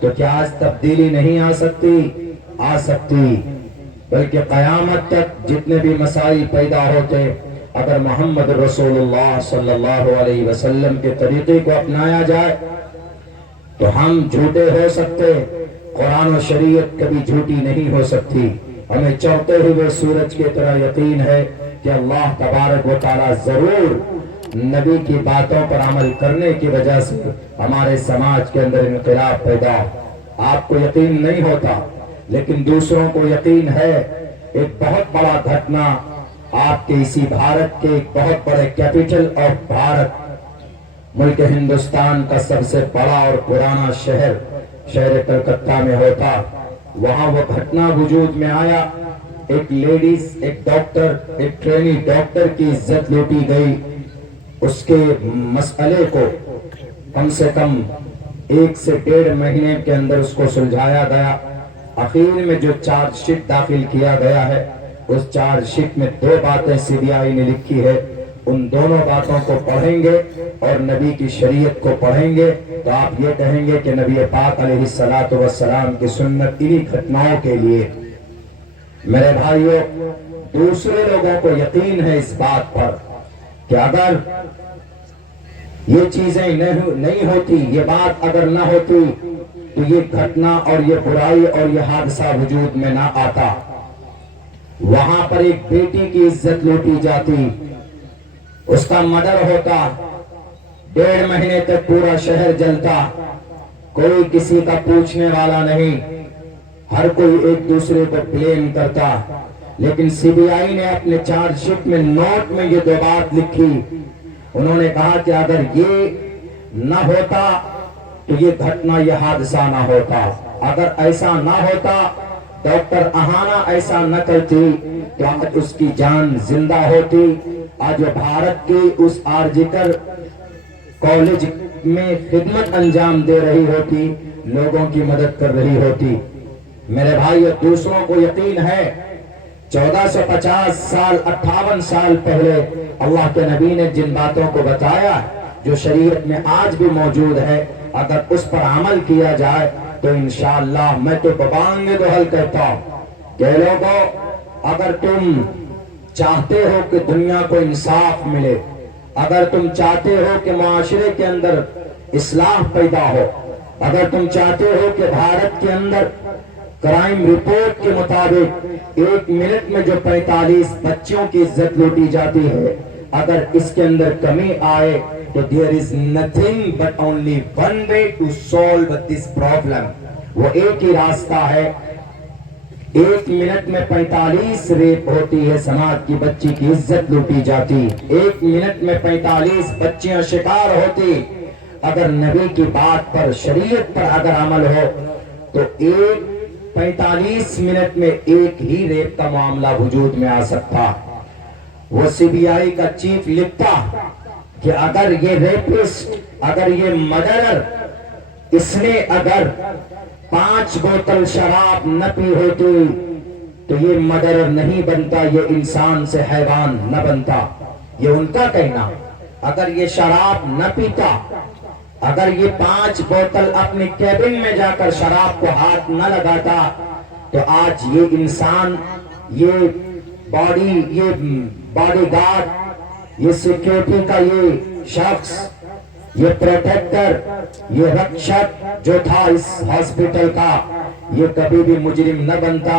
تو کیا آج تبدیلی نہیں آ سکتی؟ آ سکتی، بلکہ قیامت تک جتنے بھی مسائل پیدا ہوتے، اگر محمد رسول اللہ صلی اللہ علیہ وسلم کے طریقے کو اپنایا جائے تو ہم جھوٹے ہو سکتے، قرآن و شریعت کبھی جھوٹی نہیں ہو سکتی۔ ہمیں چڑھتے ہوئے سورج کی طرح یقین ہے کہ اللہ تبارک و تعالی ضرور نبی کی باتوں پر عمل کرنے کی وجہ سے ہمارے سماج کے اندر انقلاب پیدا۔ آپ کو یقین نہیں ہوتا لیکن دوسروں کو یقین ہے۔ ایک بہت بڑا گھٹنا آپ کے اسی بھارت کے ایک بہت بڑے کیپٹل آف بھارت، ملک ہندوستان کا سب سے بڑا اور پرانا شہر کلکتہ میں ہوتا، وہاں وہ گھٹنا وجود میں آیا۔ ایک لیڈیز، ایک ڈاکٹر، ایک ٹرینی ڈاکٹر کی عزت لوٹی گئی، اس کے مسئلے کو کم سے کم 1 سے 1.5 مہینے کے اندر اس کو سلجھایا گیا۔ آخر میں جو چارج شیٹ داخل کیا گیا ہے، اس چارج شیٹ میں 2 باتیں CBI نے لکھی ہے، ان دونوں باتوں کو پڑھیں گے اور نبی کی شریعت کو پڑھیں گے تو آپ یہ کہیں گے کہ نبی پاک علیہ الصلوۃ والسلام کی سنت انہی گھٹناؤں کے لیے۔ میرے بھائیوں، دوسرے لوگوں کو یقین ہے اس بات پر کہ اگر یہ چیزیں نہیں ہوتی، یہ بات اگر نہ ہوتی تو یہ گھٹنا اور یہ برائی اور یہ حادثہ وجود میں نہ آتا۔ وہاں پر ایک بیٹی کی عزت لوٹی جاتی، اس کا مرڈر ہوتا، 1.5 مہینے تک پورا شہر جلتا، کوئی کسی کا پوچھنے والا نہیں، ہر کوئی ایک دوسرے کو بلیم کرتا۔ لیکن CBI نے اپنے چارج شیٹ میں نوٹ میں یہ 2 بات لکھی، انہوں نے کہا کہ اگر یہ نہ ہوتا تو یہ گھٹنا، یہ حادثہ نہ ہوتا، اگر ایسا نہ ہوتا، ڈاکٹر اہانا ایسا نہ کرتی تو آج اس کی جان زندہ ہوتی، آج وہ بھارت کی اس آرجیکر کالج میں خدمت انجام دے رہی ہوتی، لوگوں کی مدد کر رہی ہوتی۔ میرے بھائی، دوسروں کو یقین ہے 1450 سال 58 سال پہلے اللہ کے نبی نے جن باتوں کو بتایا جو شریعت میں آج بھی موجود ہے، اگر اس پر عمل کیا جائے تو انشاءاللہ میں تو ببانگ دہل کہتا ہوں کہ لوگوں، اگر تم چاہتے ہو کہ دنیا کو انصاف ملے، اگر تم چاہتے ہو کہ معاشرے کے اندر اصلاح پیدا ہو، اگر تم چاہتے ہو کہ بھارت کے اندر کرائم رپورٹ کے مطابق 1 منٹ میں جو 45 بچوں کی عزت لوٹی جاتی ہے، اگر اس کے اندر کمی آئے تو there is nothing but only one way to solve this problem، وہ ایک ہی راستہ ہے۔ 1 منٹ میں 45 ریپ ہوتی ہے، سماج کی بچی کی عزت لوٹی جاتی، 1 منٹ میں 45 بچیاں شکار ہوتی۔ اگر نبی کی بات پر، شریعت پر اگر عمل ہو تو 45 منٹ میں ایک ہی ریپ کا معاملہ وجود میں آ سکتا۔ وہ CBI کا چیف لکھتا کہ اگر یہ ریپسٹ، اگر یہ مرڈرر، اس نے اگر 5 بوتل شراب نہ پی ہوتی تو یہ مرڈرر نہیں بنتا، یہ انسان سے حیوان نہ بنتا۔ یہ ان کا کہنا، اگر یہ شراب نہ پیتا، اگر یہ 5 بوتل اپنی کیبن میں جا کر شراب کو ہاتھ نہ لگاتا تو آج یہ انسان، یہ باڈی گارڈ، یہ سیکیورٹی کا یہ شخص، یہ پروٹیکٹر، یہ رکشک جو تھا اس ہاسپٹل کا، یہ کبھی بھی مجرم نہ بنتا۔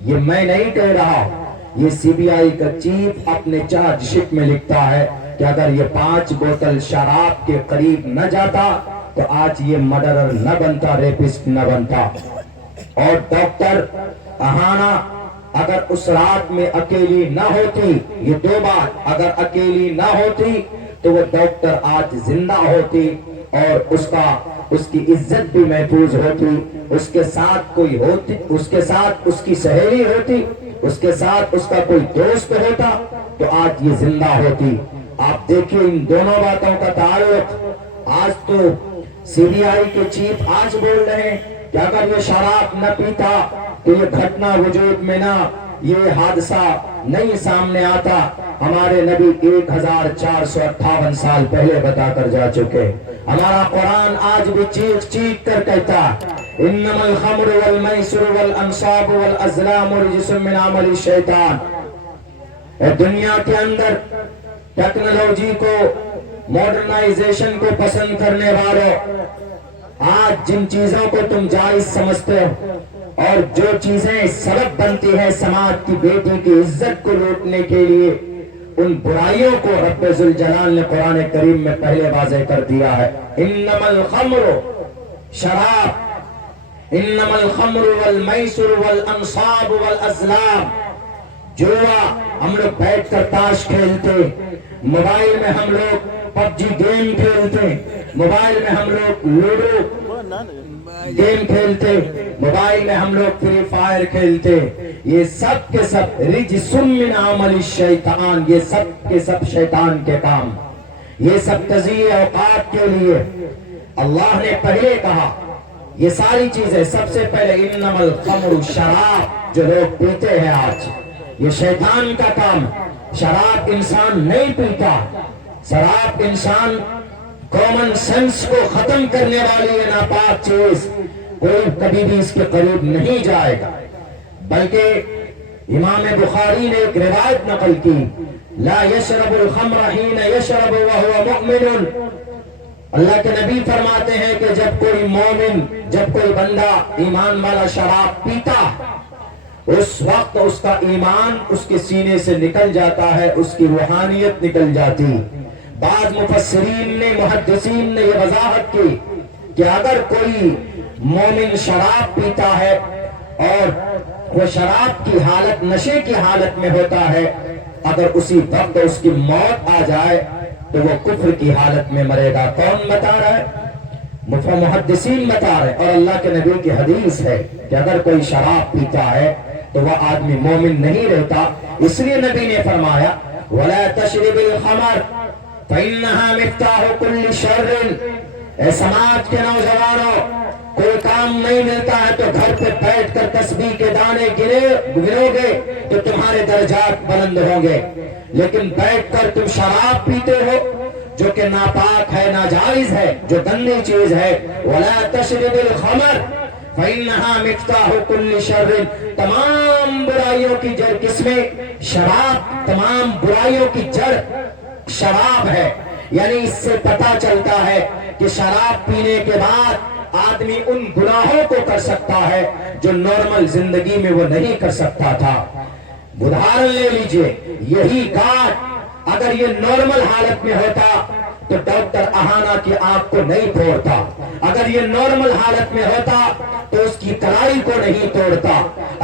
یہ میں نہیں کہہ رہا، یہ CBI کا چیف اپنے چارج شیٹ میں لکھتا ہے کہ اگر یہ 5 بوتل شراب کے قریب نہ جاتا تو آج یہ مرڈرر نہ بنتا، ریپسٹ نہ بنتا۔ اور ڈاکٹر اہانا اگر اس رات میں اکیلی نہ ہوتی، یہ 2 بات، اگر اکیلی نہ ہوتی تو وہ ڈاکٹر آج زندہ ہوتی اور اس کی عزت بھی محفوظ ہوتی، اس کے ساتھ کوئی ہوتی، اس کے ساتھ اس کی سہیلی ہوتی، اس کے ساتھ اس کا کوئی دوست ہوتا تو آج یہ زندہ ہوتی۔ آپ دیکھیں ان دونوں باتوں کا تعلق۔ آج تو CBI کے چیف آج بول رہے ہیں کہ اگر یہ شراب نہ پیتا تو یہ گھٹنا وجود میں نہ یہ حادثہ نہیں سامنے آتا، ہمارے نبی 1458 سال پہلے بتا کر جا چکے۔ ہمارا قرآن آج بھی چیخ چیخ کر کہتا انما الخمر والمیسر والانصاب والازلام رجس من عمل الشیطان۔ دنیا کے اندر ٹیکنالوجی کو، ماڈرنائزیشن کو پسند کرنے والوں، آج جن چیزوں کو تم جائز سمجھتے ہو اور جو چیزیں سبب بنتی ہے سماج کی بیٹی کی عزت کو لوٹنے کے لیے، ان برائیوں کو رب ذوالجلال نے قرآن کریم میں پہلے واضح کر دیا ہے۔ انما الخمر، شراب، انما الخمر والمیسر والانصاب والازلام، جوا، ہم لوگ بیٹھ کر تاش کھیلتے، موبائل میں ہم لوگ پب جی گیم کھیلتے، موبائل میں ہم لوگ لوڈو گیم کھیلتے، موبائل میں ہم لوگ فری فائر کھیلتے، یہ سب کے سب رجس من عمل الشیطان، یہ سب کے سب شیطان کے کام، یہ سب تضییع اوقات کے لیے۔ اللہ نے پہلے کہا یہ ساری چیزیں، سب سے پہلے انما الخمر، شراب جو لوگ پیتے ہیں آج، یہ شیطان کا کام۔ شراب انسان نہیں پیتا، شراب انسان کامن سینس کو ختم کرنے والی ہے ناپاک چیز، کوئی کبھی بھی اس کے قریب نہیں جائے گا۔ بلکہ امام بخاری نے ایک روایت نقل کی، لا یشرب الخمر حین یشرب وهو مؤمن، اللہ کے نبی فرماتے ہیں کہ جب کوئی مومن، جب کوئی بندہ ایمان والا شراب پیتا، اس وقت اس کا ایمان اس کے سینے سے نکل جاتا ہے، اس کی روحانیت نکل جاتی۔ بعض مفسرین نے، محدثین نے یہ وضاحت کی کہ اگر کوئی مومن شراب پیتا ہے اور وہ شراب کی حالت، نشے کی حالت میں ہوتا ہے، اگر اسی وقت اس کی موت آ جائے تو وہ کفر کی حالت میں مرے گا۔ کون بتا رہا ہے؟ محدثین بتا رہے، اور اللہ کے نبی کی حدیث ہے کہ اگر کوئی شراب پیتا ہے تو وہ آدمی مومن نہیں رہتا۔ اس لیے نبی نے فرمایا وَلَا تَشْرِبِ الْخَمَرَ فَإِنَّهَا مِفْتَاحُ كُلِّ شَرٍ۔ اے سماج کے نوجوانوں، کوئی کام نہیں ملتا ہے تو گھر پہ بیٹھ کر تسبیح کے دانے گنو گے تو تمہارے درجات بلند ہوں گے، لیکن بیٹھ کر تم شراب پیتے ہو جو کہ ناپاک ہے، ناجائز ہے، جو گندی چیز ہے۔ وَلَا تَشْرِبِ الْخَمَرَ فَإِنَّهَا مِفْتَاحُ كُلِّ شَرٍ، تمام برائیوں کی جڑ کس میں؟ شراب، تمام برائیوں کی جڑ شراب ہے۔ یعنی اس سے پتہ چلتا ہے کہ شراب پینے کے بعد آدمی ان گناہوں کو کر سکتا ہے جو نارمل زندگی میں وہ نہیں کر سکتا تھا۔ ادھارن لے لیجئے، یہی گارڈ اگر یہ نارمل حالت میں ہوتا تو ڈاکٹر اہانا کی آنکھ کو نہیں پھوڑتا، اگر یہ نارمل حالت میں ہوتا تو اس کی کلائی کو نہیں توڑتا،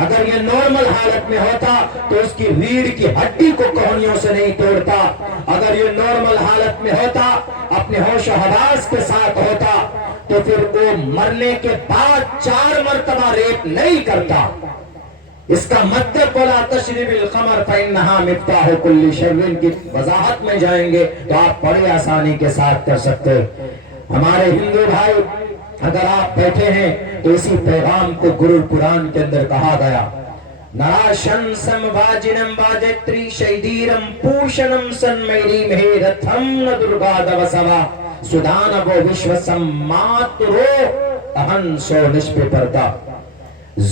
اگر یہ نارمل حالت میں ہوتا تو اس کی ریڑھ کی ہڈی کو کوہنیوں سے نہیں توڑتا، اگر یہ نارمل حالت میں ہوتا، اپنے ہوش و حواس کے ساتھ ہوتا تو پھر وہ مرنے کے بعد 4 مرتبہ ریپ نہیں کرتا۔ اس کا مطلب وَلَا تَشْرِبِ الْخَمَرَ فَإِنَّهَا مِفْتَاحُ كُلِّ شَرٍ کی وضاحت میں جائیں گے تو آپ بڑی آسانی کے ساتھ کر سکتے۔ ہمارے ہندو بھائی، اگر آپ بیٹھے ہیں تو اسی پیغام کو گرو پران کے اندر کہا گیا، نراشن سم واجنم واجتری شیدیرم پوشنم سن میری مہیرتھم ندرگا دوسوا سدانو وشو سماترو اہن سو نشپ پردہ۔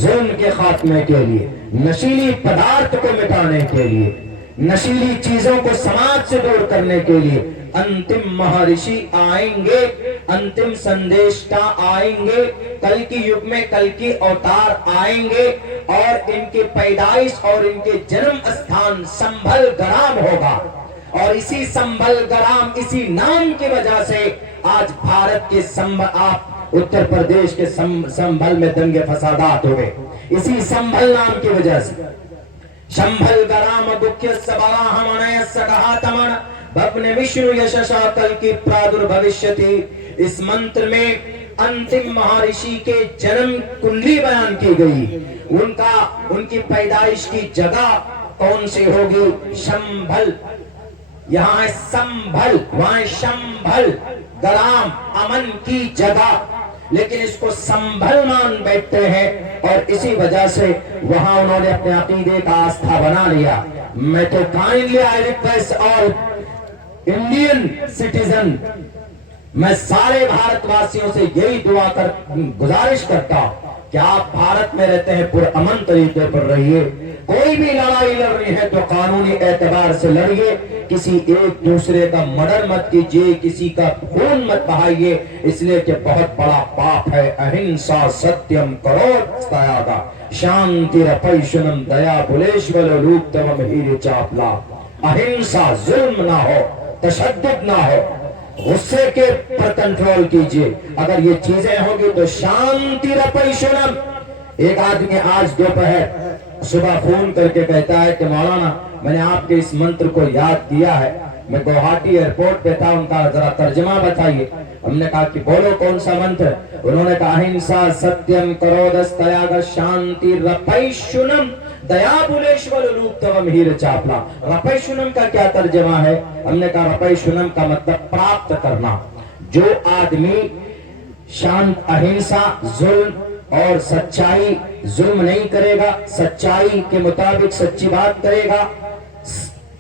ظلم کے خاتمے کے لیے، نشیلی پدارت کو مٹانے کے لیے، نشیلی چیزوں کو سماج سے دور کرنے کے لیے انتم مہارشی آئیں گے، انتم سندیشتا آئیں گے، کل کی یگ میں کل کی اوتار آئیں گے، اور ان کی پیدائش اور ان کے جنم استھان سنبھل گرام ہوگا، اور اسی سنبھل گرام، اسی نام کی وجہ سے آج بھارت کے آپ اتر پردیش کے سنبھل میں دنگے فسادات ہوئے، اسی سنبھل نام کی وجہ سے۔ شمبھل گرام دکھیہ سباہم انیس سکہاتمن بھگن وشنو یششا کل کی پرادر بھوشیتی۔ اس منتر میں انتم مہارشی کے جنم کنڈلی بیان کی گئی، ان کی پیدائش کی جگہ کون سی ہوگی؟ شمبھل، یہاں ہے سنبھل، وہاں شمبھل گرام، امن کی جگہ۔ لیکن اس کو سنبھل مان بیٹھتے ہیں، اور اسی وجہ سے وہاں انہوں نے اپنے عقیدے کا آستھا بنا لیا۔ میں تو kindly I request all Indian citizen, میں سارے بھارت واسیوں سے یہی گزارش کرتا ہوں کہ آپ بھارت میں رہتے ہیں، پرامن طریقے پر رہیے، کوئی بھی لڑائی لڑ رہی ہے تو قانونی اعتبار سے لڑیے، کسی ایک دوسرے کا مرڈر مت کیجیے، کسی کا خون مت بہائیے، اس لیے کہ بہت بڑا پاپ ہے۔ اہنسا ستیم کروتستیاگا شانتی رپیشنم دیا بلیشولولوکتوم ہیری چاپلا۔ اہنسا، ظلم نہ ہو، تشدد نہ ہو، غصے کے پر کنٹرول کیجئے، اگر یہ چیزیں ہوگی تو شانتی رپیشنم۔ ایک آدمی آج دوپہر صبح فون کر کے کہتا ہے کہ مولانا میں نے آپ کے اس منتر کو یاد کیا ہے، میں گوہاٹی ایئرپورٹ پہ تھا، ان کا ذرا ترجمہ بتائیے۔ ہم نے کہا کہ بولو کون سا منتر؟ انہوں نے کہا اہنسا ستیم کرودستیاگ شانتی رپیشنم دیا بلیشولولوکتوم ہیر چاپلا۔ رپیشنم کا کیا ترجمہ ہے؟ ہم نے کہا رپیشنم کا مطلب پراپت کرنا۔ جو آدمی شانت، اہنسا، ظلم اور سچائی، ظلم نہیں کرے گا، سچائی کے مطابق سچی بات کرے گا،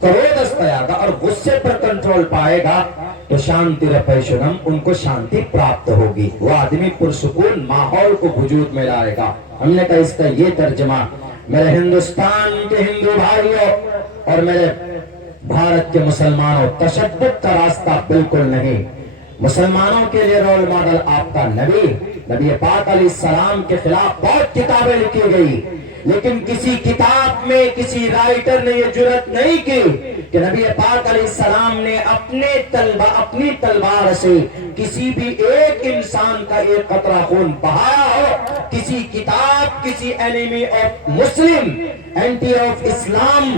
کرودستیاگا اور غصے پر کنٹرول پائے گا، تو شانتی رپیشنم، ان کو شانتی پراپت ہوگی، وہ آدمی پرسکون ماحول کو وجود میں لائے گا۔ ہم نے کہا اس کا یہ ترجمہ میرے ہندوستان کے ہندو بھائیوں اور میرے بھارت کے مسلمانوں، تشدد کا راستہ بالکل نہیں۔ مسلمانوں کے لیے رول ماڈل آپ کا نبی پاک علیہ السلام کے خلاف بہت کتابیں لکھی گئی، لیکن کسی کتاب میں کسی رائٹر نے یہ جرات نہیں کی کہ نبی پاک علیہ السلام نے اپنی تلوار سے کسی بھی ایک انسان کا ایک قطرہ خون بہایا ہو۔ کسی کتاب، کسی enemy of Muslim, anti of Islam,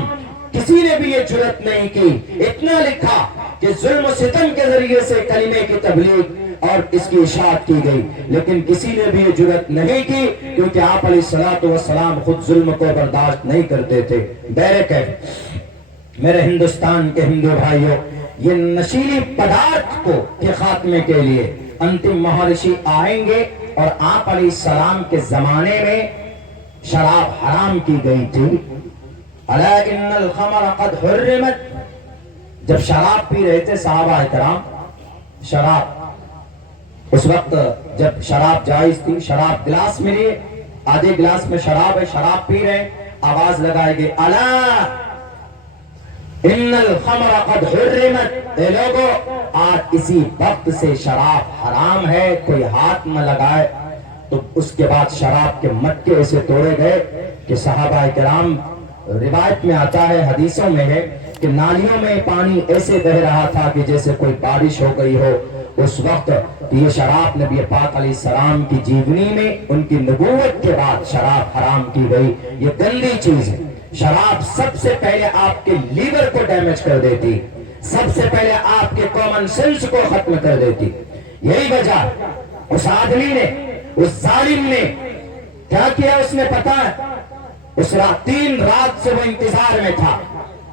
کسی نے بھی یہ جرات نہیں کی۔ اتنا لکھا کہ ظلم و ستم کے ذریعے سے کلمے کی تبلیغ اور اس کی اشاعت کی گئی، لیکن کسی نے بھی یہ جرات نہیں کی، کیونکہ آپ علیہ الصلوۃ والسلام خود ظلم کو برداشت نہیں کرتے تھے۔ میرے ہندوستان کے ہندو بھائیوں، یہ نشیلی پدارتھ کو کے خاتمے کے لیے انتم مہارشی آئیں گے، اور آپ علیہ السلام کے زمانے میں شراب حرام کی گئی تھی۔ الا ان الخمر قد حرمت، جب شراب پی رہے تھے صحابہ کرام، شراب اس وقت جب شراب جائز تھی، شراب گلاس میں لیے، آدھے گلاس میں شراب ہے، شراب پی رہے، آواز لگائے گے الا ان الخمر قد حرمت، اے لوگو آج اسی وقت سے شراب حرام ہے، کوئی ہاتھ نہ لگائے۔ تو اس کے بعد شراب کے مٹکے ایسے توڑے گئے کہ صحابہ کرام، روایت میں آتا ہے، حدیثوں میں ہے کہ نالیوں میں پانی ایسے بہ رہا تھا کہ جیسے کوئی بارش ہو گئی ہو۔ اس وقت یہ شراب نبی پاک علیہ السلام کی جیونی میں، ان کی نبوت کے بعد شراب حرام کی گئی۔ یہ گندی چیز ہے۔ شراب سب سے پہلے آپ کے لیور کو ڈیمیج کر دیتی، سب سے پہلے آپ کے کامن سینس کو ختم کر دیتی۔ یہی وجہ اس آدمی نے، اس ظالم نے کیا کیا، اس نے پتا ہے، اس رات 3 رات سے وہ انتظار میں تھا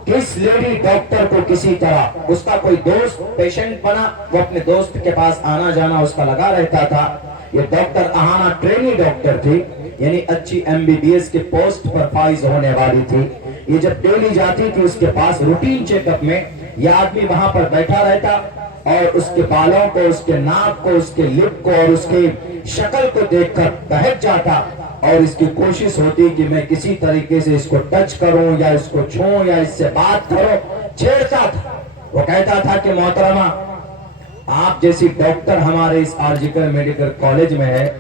کہ اس لیڈی ڈاکٹر کو کسی طرح، اس کا کوئی دوست پیشنٹ بنا، وہ اپنے دوست کے پاس آنا جانا اس کا لگا رہتا تھا۔ یہ ڈاکٹر اہانا ٹرینی ڈاکٹر تھی، یعنی اچھی MBBS کے پوسٹ پر فائز ہونے والی تھی۔ یہ جب ڈیلی جاتی تھی اس کے پاس روٹین چیک اپ میں، یہ آدمی وہاں پر بیٹھا رہتا اور اس کے بالوں کو، اس کے ناک کو، اس کے لپ کو اور اس کی شکل کو دیکھ کر بہک جاتا، اور اس کی کوشش ہوتی کہ میں کسی طریقے سے اس کو ٹچ کروں یا اس کو چھوں یا اس سے بات کروں، چھیڑتا تھا۔ وہ کہتا تھا کہ محترمہ، آپ جیسی ڈاکٹر ہمارے اس آرجیکل میڈیکل کالج میں ہے،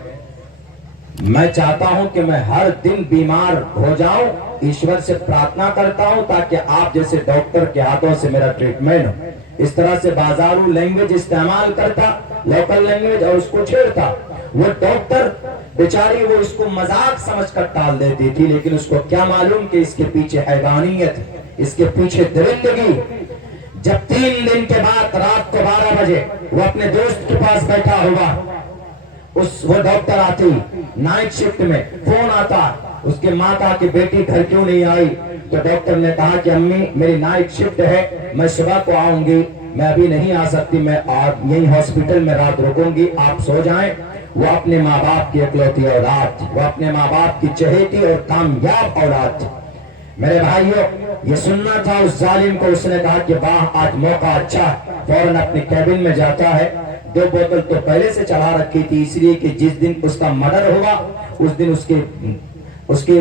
میں چاہتا ہوں کہ میں ہر دن بیمار ہو جاؤں، ایشور سے پرارتھنا کرتا ہوں تاکہ آپ جیسے ڈاکٹر کے ہاتھوں سے میرا ٹریٹمنٹ ہو۔ اس طرح سے بازارو لینگویج استعمال کرتا، لوکل لینگویج، اور اس کو چھیڑتا۔ وہ ڈاکٹر بیچاری وہ اس کو مذاق سمجھ کر ٹال دیتی تھی، لیکن اس کو کیا معلوم کہ اس کے پیچھے حیوانیت، اس کے پیچھے درندگی۔ جب 3 دن کے بعد رات کو 12 بجے وہ اپنے دوست کے پاس بیٹھا ہوا، وہ ڈاکٹر آتی نائٹ شفٹ میں، فون آتا، اس کے ماں کہا کہ بیٹی گھر کیوں نہیں آئی؟ تو ڈاکٹر نے کہا کہ امی میری نائٹ شفٹ ہے، میں صبح کو آؤں گی، میں ابھی نہیں آ سکتی، میں یہیں ہاسپٹل میں رات رکوں گی، آپ سو جائیں۔ وہ اپنے ماں باپ کی اکلوتی اولاد تھی، وہ اپنے ماں باپ کی چہیتی اور کامیاب اولاد تھی۔ میرے بھائیوں، یہ سننا تھا اس ظالم کو۔ اس نے کہا کہ واہ آج موقع اچھا ہے، فوراً اپنے کیبن میں جاتا ہے۔ 2 بوتل تو پہلے سے چڑھا رکھی تھی، اس لیے کہ جس دن اس کا مرڈر ہوا اس دن اس کے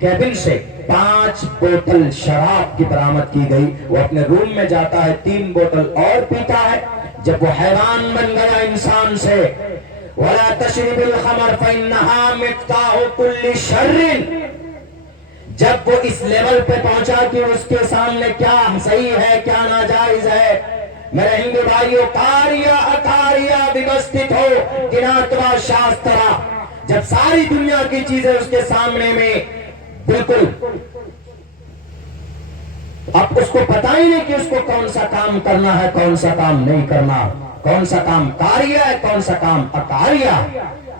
کیبن سے 5 بوتل شراب کی برآمد کی گئی۔ وہ اپنے روم میں جاتا ہے، 3 بوتل اور پیتا ہے۔ جب وہ حیوان بن گیا انسان سے، وَلَا تَشْرِبِ الْخَمْرَ فَإِنَّهَا مِفْتَاحُ كُلِّ شَرٍّ، جب وہ اس لیول پہ پہنچا کہ اس کے سامنے کیا صحیح ہے کیا ناجائز ہے، میرے ہندو بھائیوں، کاریا اکاریا ویوستھت ہو گناتوا شاسترا، جب ساری دنیا کی چیزیں اس کے سامنے میں بالکل، اب اس کو پتا ہی نہیں کہ اس کو کون سا کام کرنا ہے کون سا کام نہیں کرنا، کون سا کام کاریا ہے کون سا کام اکاریا،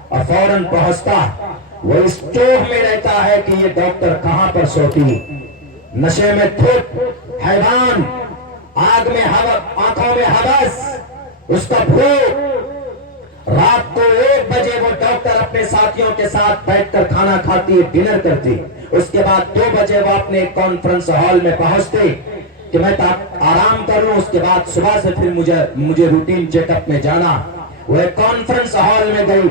اور فوراً پہنچتا۔ وہ اس چوہ میں رہتا ہے کہ یہ ڈاکٹر کہاں پر سوتی، نشے میں دھوپ، حیوان، آگ میں آنکھوں میں حوث، اس کا بھوک۔ رات کو 1 بجے وہ ڈاکٹر اپنے ساتھیوں کے ساتھ بیٹھ کر کھانا کھاتی، ڈنر کرتی۔ اس کے بعد 2 بجے وہ اپنے کانفرنس ہال میں پہنچتے کہ میں آرام کروں، اس کے بعد صبح سے پھر مجھے روٹین چیک اپ میں جانا۔ وہ ایک کانفرنس ہال میں گئی،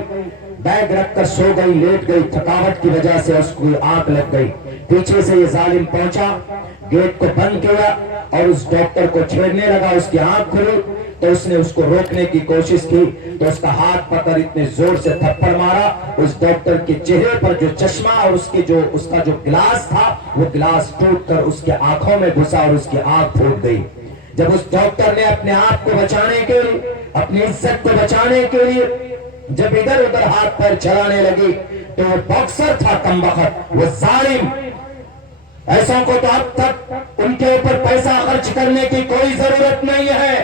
بیگ رکھ کر سو گئی، لیٹ گئی، تھکاوٹ کی وجہ سے اس کو آنکھ لگ گئی۔ پیچھے سے یہ ظالم پہنچا، گیٹ کو بند کیا اور اس ڈاکٹر کو چھیڑنے لگا۔ اس کی آنکھ کھلی تو اس نے اس کو روکنے کی کوشش کی تو اس کا ہاتھ پکڑ اتنے زور سے تھپڑ مارا، اس ڈاکٹر کے چہرے پر جو چشمہ اور اس کا جو گلاس تھا وہ گلاس ٹوٹ کر اس کے آنکھوں میں گھسا اور اس کی آنکھ پھوٹ گئی۔ جب اس ڈاکٹر نے اپنے آپ کو بچانے کے لیے، اپنی عزت کو بچانے کے لیے جب ادھر ادھر ہاتھ پیر چلانے لگی تو وہ باکسر تھا کمبخت، وہ ظالم، ایسوں کو تو اب تک ان کے اوپر پیسہ خرچ کرنے کی کوئی ضرورت نہیں ہے،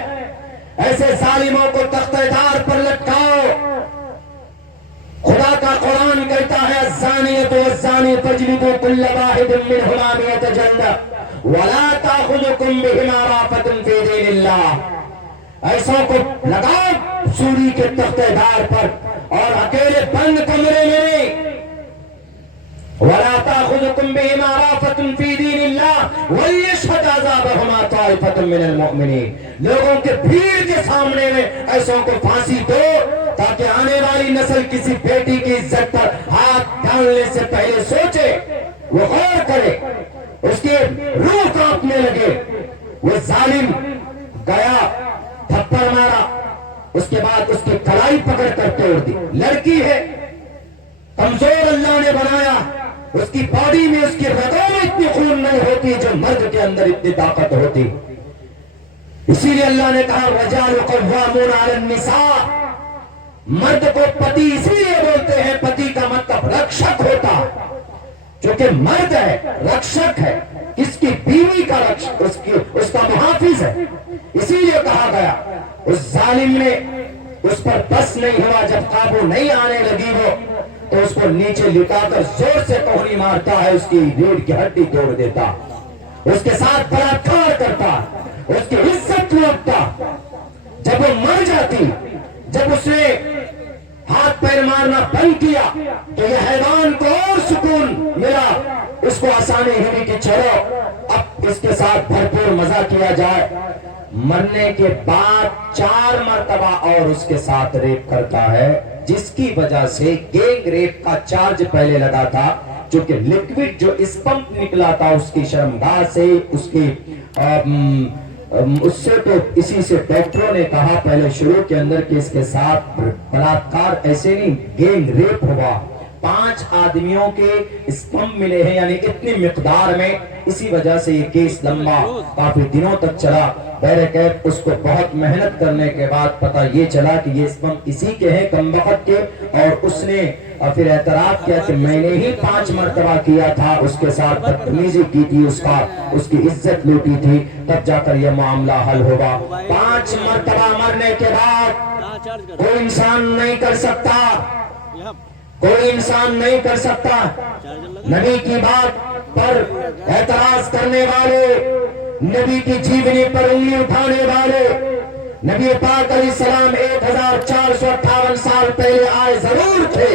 ایسے ظالموں کو تختہ دار پر لٹکاؤ۔ خدا کا قرآن کہتا ہے الزانیۃ والزانی فاجلدوا کل واحد منہما مئۃ جلدہ ولا تأخذکم بہما رأفۃ فی دین اللہ، ایسوں کو لگاؤ سوری کے تختہ دار پر اور اکیلے بند کمرے میں، وَلَا تَأْخُذُكُمْ بِهِمَا رَأْفَةٌ فِي دِينِ اللَّهِ وَلْيَشْهَدْ عَذَابَهُمَا طَائِفَةٌ مِّنَ الْمُؤْمِنِينَ، لوگوں کے بھیڑ کے سامنے میں ایسوں کو پھانسی دو تاکہ آنے والی نسل کسی بیٹی کی عزت پر ہاتھ ڈالنے سے پہلے سوچے، وہ غور کرے، اس کی روح کانپنے لگے۔ وہ ظالم گیا، تھپڑ مارا، اس کے بعد اس کی کلائی پکڑ کر توڑ دی۔ لڑکی ہے، کمزور اللہ نے بنایا، اس کی باڈی میں، اس کی رگوں میں اتنی خون نہیں ہوتی جو مرد کے اندر اتنی طاقت ہوتی، اسی لیے اللہ نے کہا الرجال قوامون علی النساء، مرد کو پتی اسی لیے بولتے ہیں، پتی کا مطلب رکشک ہوتا، چونکہ مرد ہے، رکشک ہے، اس کی بیوی کا رکشک، اس کا محافظ ہے، اسی لیے کہا گیا۔ اس ظالم نے اس پر بس نہیں ہوا، جب قابو نہیں آنے لگی وہ تو اس کو نیچے لٹا کر زور سے کوہنی مارتا ہے، اس کی ریڑھ کی ہڈی توڑ دیتا، اس کے ساتھ بلاکار کرتا، اس کی عزت لوٹتا۔ جب وہ مر جاتی، جب اس نے ہاتھ پیر مارنا بند کیا تو یہ حیوان کو اور سکون ملا، اس کو آسانی ہوئی کہ چلو اب اس کے ساتھ بھرپور مزہ کیا جائے۔ مرنے کے بعد 4 مرتبہ اور اس کے ساتھ ریپ کرتا ہے، جس کی وجہ سے گینگ ریپ کا چارج پہلے لگا تھا، جو کہ لیکوڈ جو اسپمپ نکلا تھا اس کی شرمگاہ سے، اس سے تو اسی سے ڈاکٹروں نے کہا پہلے شروع کے اندر کہ اس کے ساتھ بلاکار ایسے نہیں، گینگ ریپ ہوا، 5 آدمیوں کے اسپمپ ملے ہیں، یعنی اتنی مقدار میں، اسی وجہ سے یہ کیس لمبا کافی دنوں تک چلا۔ بہرکیف اس کو بہت محنت کرنے کے بعد پتہ یہ چلا کہ یہ اسپمپ اسی کے ہیں کمبخت کے، اور اس نے پھر اعتراف کیا کہ میں نے ہی 5 مرتبہ کیا تھا، اس کے ساتھ بدتمیزی کی تھی، اس کی عزت لوٹی تھی، تب جا کر یہ معاملہ حل ہوگا۔ 5 مرتبہ مرنے کے بعد کوئی انسان نہیں کر سکتا، کوئی انسان نہیں کر سکتا۔ نبی کی بات پر اعتراض کرنے والے، نبی کی جیونی پر انگلی اٹھانے والے، نبی پاک علیہ السلام 1458 سال پہلے آئے ضرور تھے،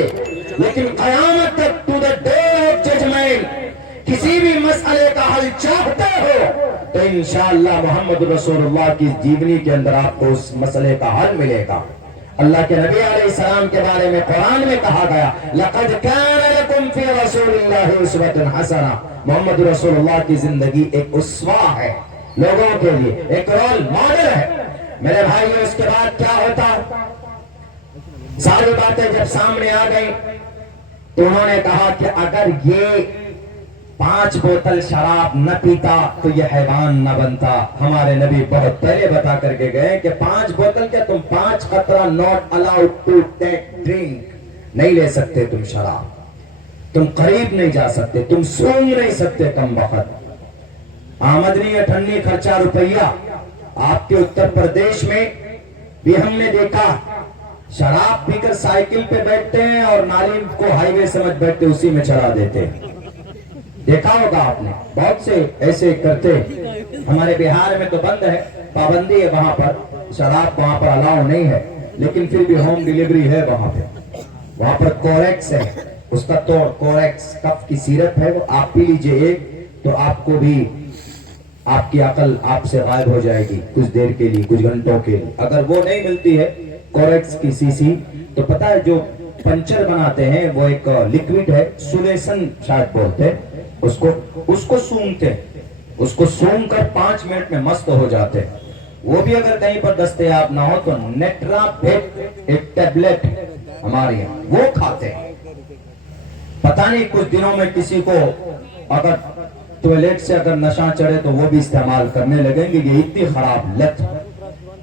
لیکن قیامت تک to the day of judgement کسی بھی مسئلے کا حل چاہتے ہو تو انشاءاللہ محمد رسول اللہ کی جیونی کے اندر آپ کو اس مسئلے کا حل ملے گا۔ اللہ کے نبی علیہ السلام کے بارے میں قرآن میں کہا گیا لَقَدْ كَانَ لَكُمْ فِي رَسُولِ اللَّهِ أُسْوَةٌ حَسَنَةٌ، محمد رسول اللہ کی زندگی ایک اسوہ ہے لوگوں کے لیے، ایک رول ماڈل ہے۔ میرے بھائیو، اس کے بعد کیا ہوتا؟ ساری باتیں جب سامنے آ گئی تو انہوں نے کہا کہ اگر یہ 5 بوتل شراب نہ پیتا تو یہ حیوان نہ بنتا۔ ہمارے نبی بہت پہلے بتا کر کے گئے کہ 5 بوتل کیا، تم 5 قطرہ not allowed to take drink, نہیں لے سکتے تم شراب، تم قریب نہیں جا سکتے، تم سونگ نہیں سکتے کم وقت۔ آمدنی ٹھنڈی خرچہ روپیہ۔ آپ کے اتر پردیش میں بھی ہم نے دیکھا شراب پی کر سائیکل پہ بیٹھتے ہیں اور نالی کو ہائی وے سمجھ بیٹھتے اسی میں چڑھا دیتے ہیں، دیکھا ہوگا آپ نے، بہت سے ایسے کرتے۔ ہمارے بہار میں تو بند ہے، پابندی ہے وہاں پر، شراب وہاں پر الاؤ نہیں ہے، لیکن پھر بھی ہوم ڈیلیوری ہے وہاں پر کوریکس ہے، اس کا توڑ کوریکس کف کی سیرپ ہے، وہ آپ پی لیجئے ایک تو آپ کو بھی آپ کی عقل آپ سے غائب ہو جائے گی کچھ دیر کے لیے، کچھ گھنٹوں کے لیے۔ اگر وہ نہیں ملتی ہے کوریکس کی سی تو پتہ ہے جو پنچر بناتے ہیں وہ ایک لیکوڈ ہے، سولیسن شاید بولتے ہیں اس کو سونگتے ہیں، اس کو سونگ کر 5 منٹ میں مست ہو جاتے ہیں۔ وہ بھی اگر کہیں پر دستیاب نہ ہو تو نیٹرا پیٹ ایک ٹیبلٹ ہمارے یہاں وہ کھاتے ہیں۔ پتہ نہیں کچھ دنوں میں کسی کو اگر ٹوائلٹ سے اگر نشہ چڑھے تو وہ بھی استعمال کرنے لگیں گے۔ یہ اتنی خراب لت،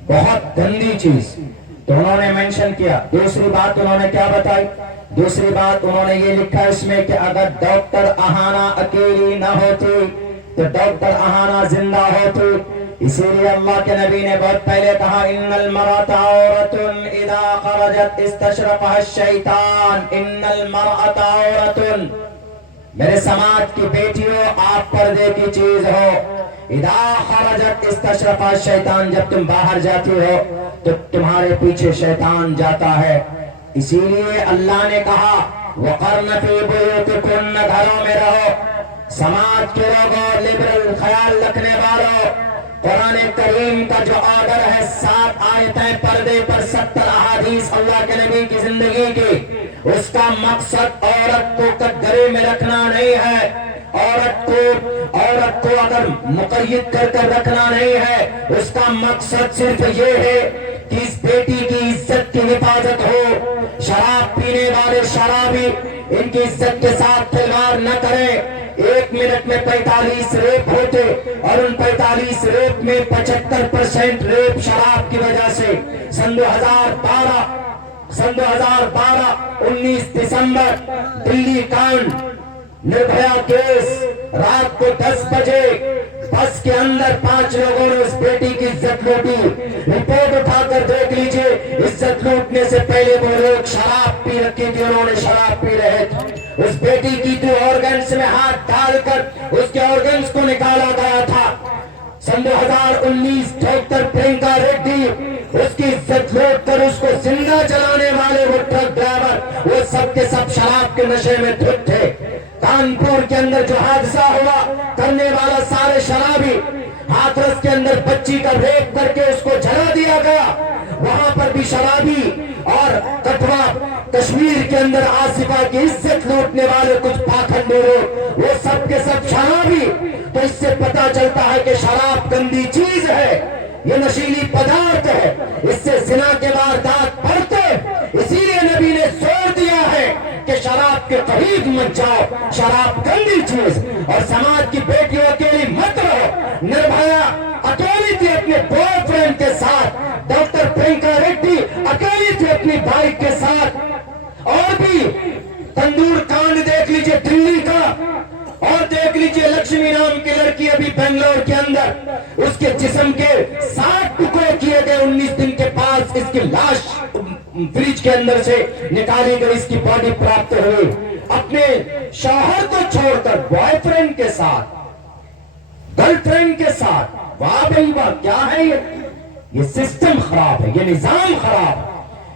بہت گندی چیز۔ تو انہوں نے مینشن کیا۔ دوسری بات انہوں نے کیا بتائی؟ دوسری بات انہوں نے یہ لکھا اس میں کہ اگر ڈاکٹر اہانا اکیلی نہ ہوتی تو ڈاکٹر اہانا زندہ ہوتی۔ اسی لیے اللہ کے نبی نے بہت پہلے کہا ان المرأة عورة اذا خرجت استشرقها الشیطان، ان المرأة عورة، میرے سماج کی بیٹیوں آپ پردے کی چیز ہو۔ اذا خرجت استشرقها الشیطان، جب تم باہر جاتی ہو تو تمہارے پیچھے شیطان جاتا ہے۔ اسی لیے اللہ نے کہا وَقَرْنَ فِي بُيُوتِكُنَّ، گھروں میں رہو۔ سماج کے لوگوں، لبرل خیال رکھنے والوں، قرآن کریم کا جو آرڈر ہے 7 آیتیں پردے پر 70 احادیث اللہ کے نبی کی زندگی کی، اس کا مقصد عورت کو کٹگرے میں رکھنا نہیں ہے، عورت کو اگر مقید کر کر رکھنا نہیں ہے، اس کا مقصد صرف یہ ہے کہ اس بیٹی کی عزت کی حفاظت ہو۔ شراب پینے والے شرابی ان کی عزت کے ساتھ کھلواڑ نہ کریں۔ 1 منٹ میں 45 ریپ ہوتے اور ان 45 ریپ میں 75% ریپ شراب کی وجہ سے۔ سن 2012 19 دسمبر دلی کانڈ، نربھیا کیس، رات کو 10 بجے بس کے اندر 5 لوگوں نے اس بیٹی کی عزت لوٹی۔ رپورٹ اٹھا کر دیکھ لیجئے، عزت لوٹنے سے پہلے وہ لوگ شراب پی رکھی تھی، انہوں نے شراب پی رہے تھے۔ اس بیٹی کی 2 آرگنز میں ہاتھ ڈال کر اس کے آرگنز کو نکالا گیا تھا۔ سن 2019 ڈاکٹر پرینکا ریڈی، اس کی عزت لوٹ کر اس کو زندہ چلانے والے وہ ٹرک ڈرائیور، وہ سب کے سب شراب کے نشے میں دھت تھے۔ کانپور کے اندر جو حادثہ ہوا، کرنے والا سارے شرابی، ہاتھرس کے اندر بچی کا ریپ کر کے اس کو جلا دیا گیا، وہاں پر بھی شرابی۔ اور کٹھوا کشمیر کے اندر آصفہ کی عزت لوٹنے والے کچھ پاکھنڈی لوگ، وہ سب کے سب شرابی۔ تو اس سے پتا چلتا ہے کہ شراب گندی چیز ہے، یہ نشیلی پدارتھ ہے، اس سے زنا کے واردات بڑھتے۔ اسی لیے نبی نے زور دیا ہے کہ شراب کے قریب مت جاؤ، شراب گندی چیز۔ اور سماج کی بیٹیوں اکیلی مت رہو۔ نربھیا اکیلی تھی اپنے بوائے فرینڈ کے ساتھ، ڈاکٹر پرینکا ریڈی اکیلی تھی اپنی بائک کے ساتھ۔ اور بھی تندور کانڈ دیکھ لیجئے دلی کا، اور دیکھ لیجئے لکشمی نام کی لڑکی ابھی بنگلور کے اندر، اس کے جسم کے 7 ٹکڑے کیے گئے، 19 دن کے پاس اس کی لاش فریج کے اندر سے نکالی گئی، اس کی باڈی پراپت ہوئی۔ اپنے شوہر کو چھوڑ کر بوائے فرینڈ کے ساتھ، گرل فرینڈ کے ساتھ، واہ بھائی واہ، کیا ہے یہ؟ یہ سسٹم خراب ہے، یہ نظام خراب ہے،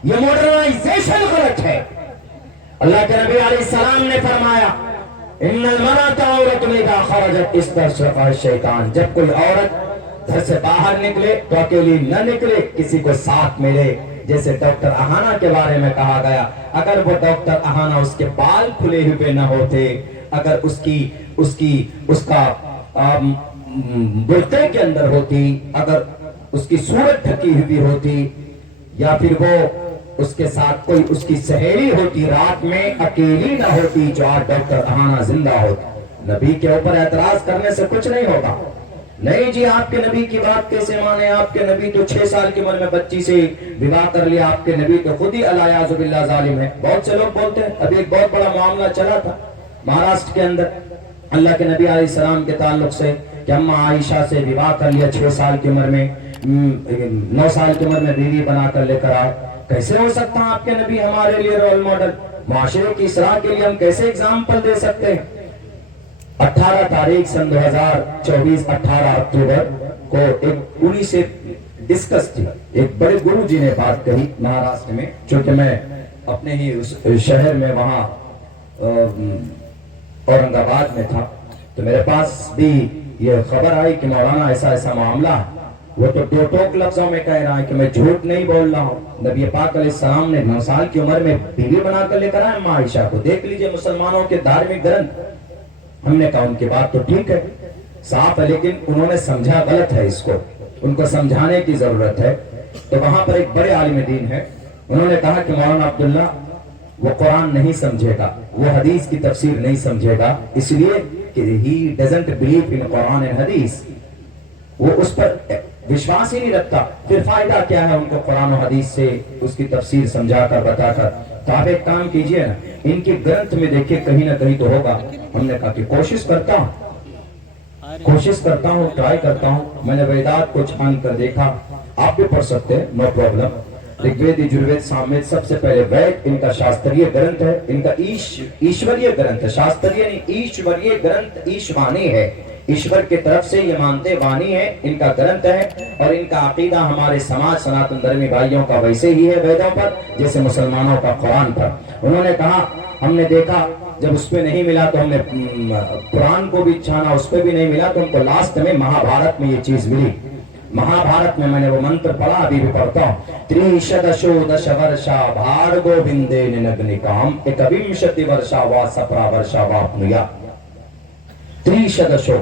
یہ ماڈرنائزیشن غلط ہے۔ اللہ کے نبی علیہ السلام نے فرمایا ان المرأة عورۃ اذا خرجت استشرقها الشیطان، جب کوئی عورت گھر سے باہر نکلے تو اکیلی نہ نکلے، کسی کو ساتھ ملے۔ جیسے ڈاکٹر اہانا کے بارے میں کہا گیا، اگر وہ ڈاکٹر اہانا اس کے بال کھلے ہوئے نہ ہوتے، اگر اس کا برقعے کے اندر ہوتی، اگر اس کی صورت ڈھکی ہوئی ہوتی، یا پھر وہ اس کے ساتھ کوئی اس کی سہیلی ہوتی، رات میں اکیلی نہ ہوتی، جو آج ڈاکٹر اہانا زندہ ہوتی، نبی کے اوپر اعتراض کرنے سے کچھ نہیں ہوگا۔ نہیں جی آپ کے نبی کی بات کیسے مانے، آپ کے نبی تو 6 سال کی عمر میں بچی سے وواہ کر لیا، آپ کے نبی تو خود ہی الیاذ باللہ ظالم ہے۔ بہت سے لوگ بولتے ہیں، ابھی ایک بہت بڑا معاملہ چلا تھا مہاراشٹر کے اندر اللہ کے نبی علیہ السلام کے تعلق سے کہ اماں عائشہ سے وواہ کر لیا 6 سال کی عمر میں، 9 سال کی عمر میں بیوی بنا کر لے کر آئے۔ کیسے ہو سکتا ہے آپ کے نبی ہمارے لیے رول ماڈل، معاشرے کی اصلاح کے لیے ہم کیسے اگزامپل دے سکتے ہیں؟ 18 تاریخ سن 2024 18 اکتوبر کو ایک انہی سے ڈسکس تھی، ایک بڑے گرو جی نے بات کہی مہاراشٹر میں، چونکہ میں اپنے ہی اس شہر میں وہاں اورنگ آباد میں تھا، تو میرے پاس بھی یہ خبر آئی کہ مولانا ایسا ایسا معاملہ ہے۔ وہ تو دو ٹوک لفظوں میں کہہ رہا ہے کہ میں جھوٹ نہیں بول رہا ہوں، نبی پاک علیہ السلام نے 9 سال کی عمر میں بیوی بنا کر لے کر آئے اماں عائشہ کو۔ دیکھ لیجئے مسلمانوں کے دھارمک گرنتھ۔ ہم نے کہا ان کی بات تو ٹھیک ہے، صاف ہے، لیکن انہوں نے سمجھا غلط ہے، اس کو ان کو سمجھانے کی ضرورت ہے۔ تو وہاں پر ایک بڑے عالم دین ہے، انہوں نے کہا کہ مولانا عبداللہ وہ قرآن نہیں سمجھے گا، وہ حدیث کی تفسیر نہیں سمجھے گا، اس لیے کہ he doesn't believe in Quran and حدیث، وہ اس پر وشواس ہی نہیں رکھتا، پھر فائدہ کیا ہے ان کو قرآن و حدیث سے اس کی تفسیر سمجھا کر بتا کر۔ تو آپ ایک کام کیجئے نا، ان کی گرنتھ میں دیکھیں کہیں نہ کہیں تو ہوگا۔ ہم نے کہا کہ کوشش کرتا ہوں، ٹرائی کرتا ہوں۔ میں نے ویدات کو چھان کر دیکھا، آپ بھی پڑھ سکتے ہیں، نو پرابلم۔ رگوید یجروید ساموید سب سے پہلے وید ان کا شاستریہ گرنتھ ہے، ان کا ایشوریہ گرنتھ ہے، شاستریہ نہیں ایشوریہ گرنتھ، ایشوانی ہے، ایشور کی طرف سے یہ مانتے وانی ہے، ان کا گرنتھ ہے، اور ان کا عقیدہ ہمارے سماج سناتن دھرمی بھائیوں کا ویسے ہی ہے ویدوں پر جیسے مسلمانوں کا قرآن پر۔ انہوں نے کہا ہم نے دیکھا جب اس پہ نہیں ملا تو ہم نے قرآن کو بھی چھانا، اس پہ بھی نہیں ملا تو ہم کو لاسٹ میں مہابھارت میں یہ چیز ملی۔ مہابھارت میں نے وہ منتر پڑھا، ابھی بھی پڑھتا ہوں، تریشدشو دش ورشا بھارگو بندین نگنکام ایکوینشتی ورشا وا سپرا ورشا واپنیا۔ تریشدشو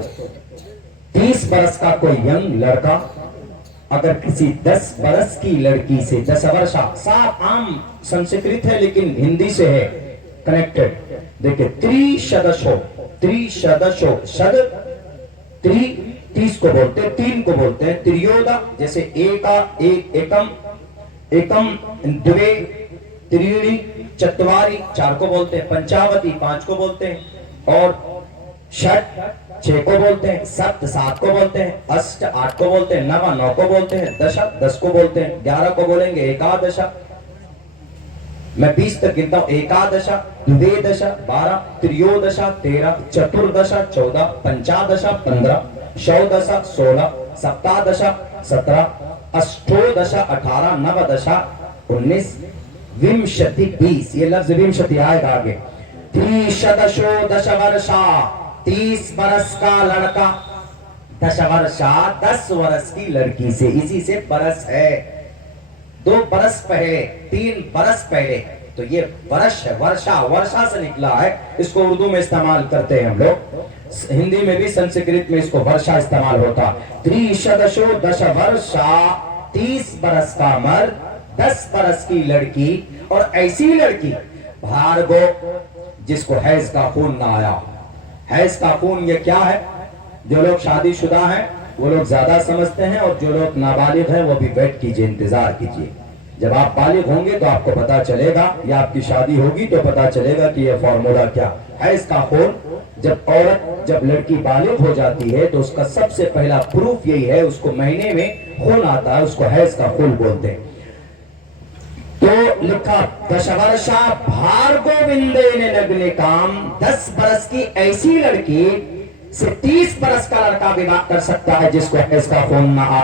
30 برس کا کوئی ینگ لڑکا اگر کسی 10 برس کی لڑکی سے 10 ورشا، صاف عام سنسکرت ہے لیکن ہندی سے ہے کنیکٹڈ۔ دیکھیں تریشدشو، تریشدشو شد 30 کو بولتے ہیں، 3 کو بولتے ہیں تریودا، جیسے ایکم دوے تریڑی چتواری 4 کو بولتے ہیں، پنچاوتی 5 کو بولتے ہیں، اور شٹ 6 کو بولتے ہیں، سپت 7 کو بولتے ہیں، اشٹ 8 کو بولتے ہیں، نوا 9 کو بولتے ہیں، دشا 10 کو بولتے ہیں، 11 کو بولیں گے ایکادشا، میں 20 تک گنتا ہوں، ایکادشا دویدشا 12 تریودشا 13 چتردشا 14 پنچادشا 15 شودشا 16 سپتادشا 17 اشٹودشا 18 نودشا 19 ومشتی 20۔ یہ لفظ ومشتی آئے گا آگے۔ تریشدشو دش ورشا 30 برس کا لڑکا، دش ورشا 10 برس کی لڑکی سے، اسی سے برس ہے، 2 برس پہلے 3 برس پہلے، تو یہ برش ہے، ورشا ورشا سے نکلا ہے، اس کو اردو میں استعمال کرتے ہیں ہم لوگ، ہندی میں بھی سنسکرت میں اس کو ورشا استعمال ہوتا۔ تریشدشو دش ورشا 30 برس کا مرد، 10 برس کی لڑکی، اور ایسی لڑکی بھارگو جس کو حیض کا خون نہ آیا۔ حیض کا خون یہ کیا ہے؟ جو لوگ شادی شدہ ہیں وہ لوگ زیادہ سمجھتے ہیں، اور جو لوگ نابالغ ہیں وہ بھی ویٹ کیجئے، انتظار کیجئے، جب آپ بالغ ہوں گے تو آپ کو پتا چلے گا، یا آپ کی شادی ہوگی تو پتا چلے گا کہ یہ فارمولا کیا۔ حیض کا خون، جب لڑکی بالغ ہو جاتی ہے تو اس کا سب سے پہلا پروف یہی ہے، اس کو مہینے میں خون آتا ہے، اس کو حیض کا خون بولتے ہیں۔ تو لکھا دش ورشا بھارگو بندین نگنکام، 10 برس کی ایسی لڑکی سے 30 برس کا لڑکا وواہ کر سکتا ہے جس کو حیض کا خون نہ آ۔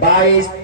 22,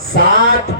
7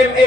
M.A.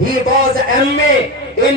he was M.A. in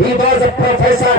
he was a professor।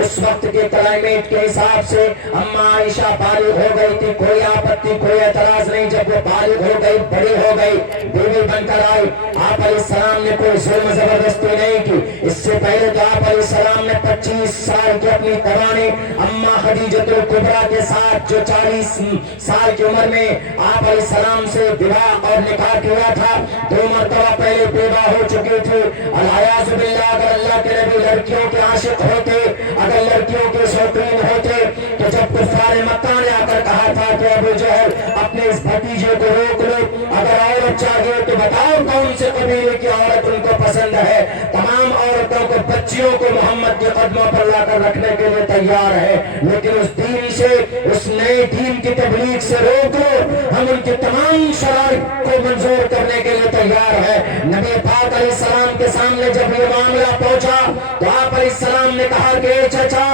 اس وقت کے کلائمیٹ کے حساب سے اما عائشہ بالغ ہو گئی تھی، کوئی آپتی کوئی اعتراض نہیں. جب وہ بالغ ہو گئی، بڑی ہو گئی، بیوی بن کر آئی، آپ علیہ السلام نے کوئی ظلم زبردستی نہیں کی. اس سے پہلے تو آپ علیہ السلام نے 25 سال کی اپنی توانی اما خدیجۃ الکبریٰ کے ساتھ، جو 40 سال کی عمر میں آپ علیہ السلام سے وواہ اور نکاح کیا تھا، 2 مرتبہ پہلے بیوہ ہو چکی تھی. الیاذ باللہ، اگر اللہ کے نبی لڑکیوں کے عاشق ہوتے، اگر لڑکیوں کے شوقین ہوتے، تو جب کفار مکہ نے آ کر کہا تھا کہ ابو جہل اپنے اس بھتیجے کو روک لو، اگر عورت چاہیے تو بتاؤ کون سے قبیلے کی عورت ان کو پسند ہے، تمام عورتوں کو، بچیوں کو محمد کے قدموں پر لا کر رکھنے کے لیے تیار ہے. لیکن اس دین سے، اس نئے دین کی تبلیغ سے روک لو، ہم ان کی تمام شرائط کو منظور کرنے کے لیے تیار ہے. نبی پاک علیہ السلام کے سامنے جب یہ معاملہ پہنچا تو آپ علیہ السلام نے کہا کہ اے چچا،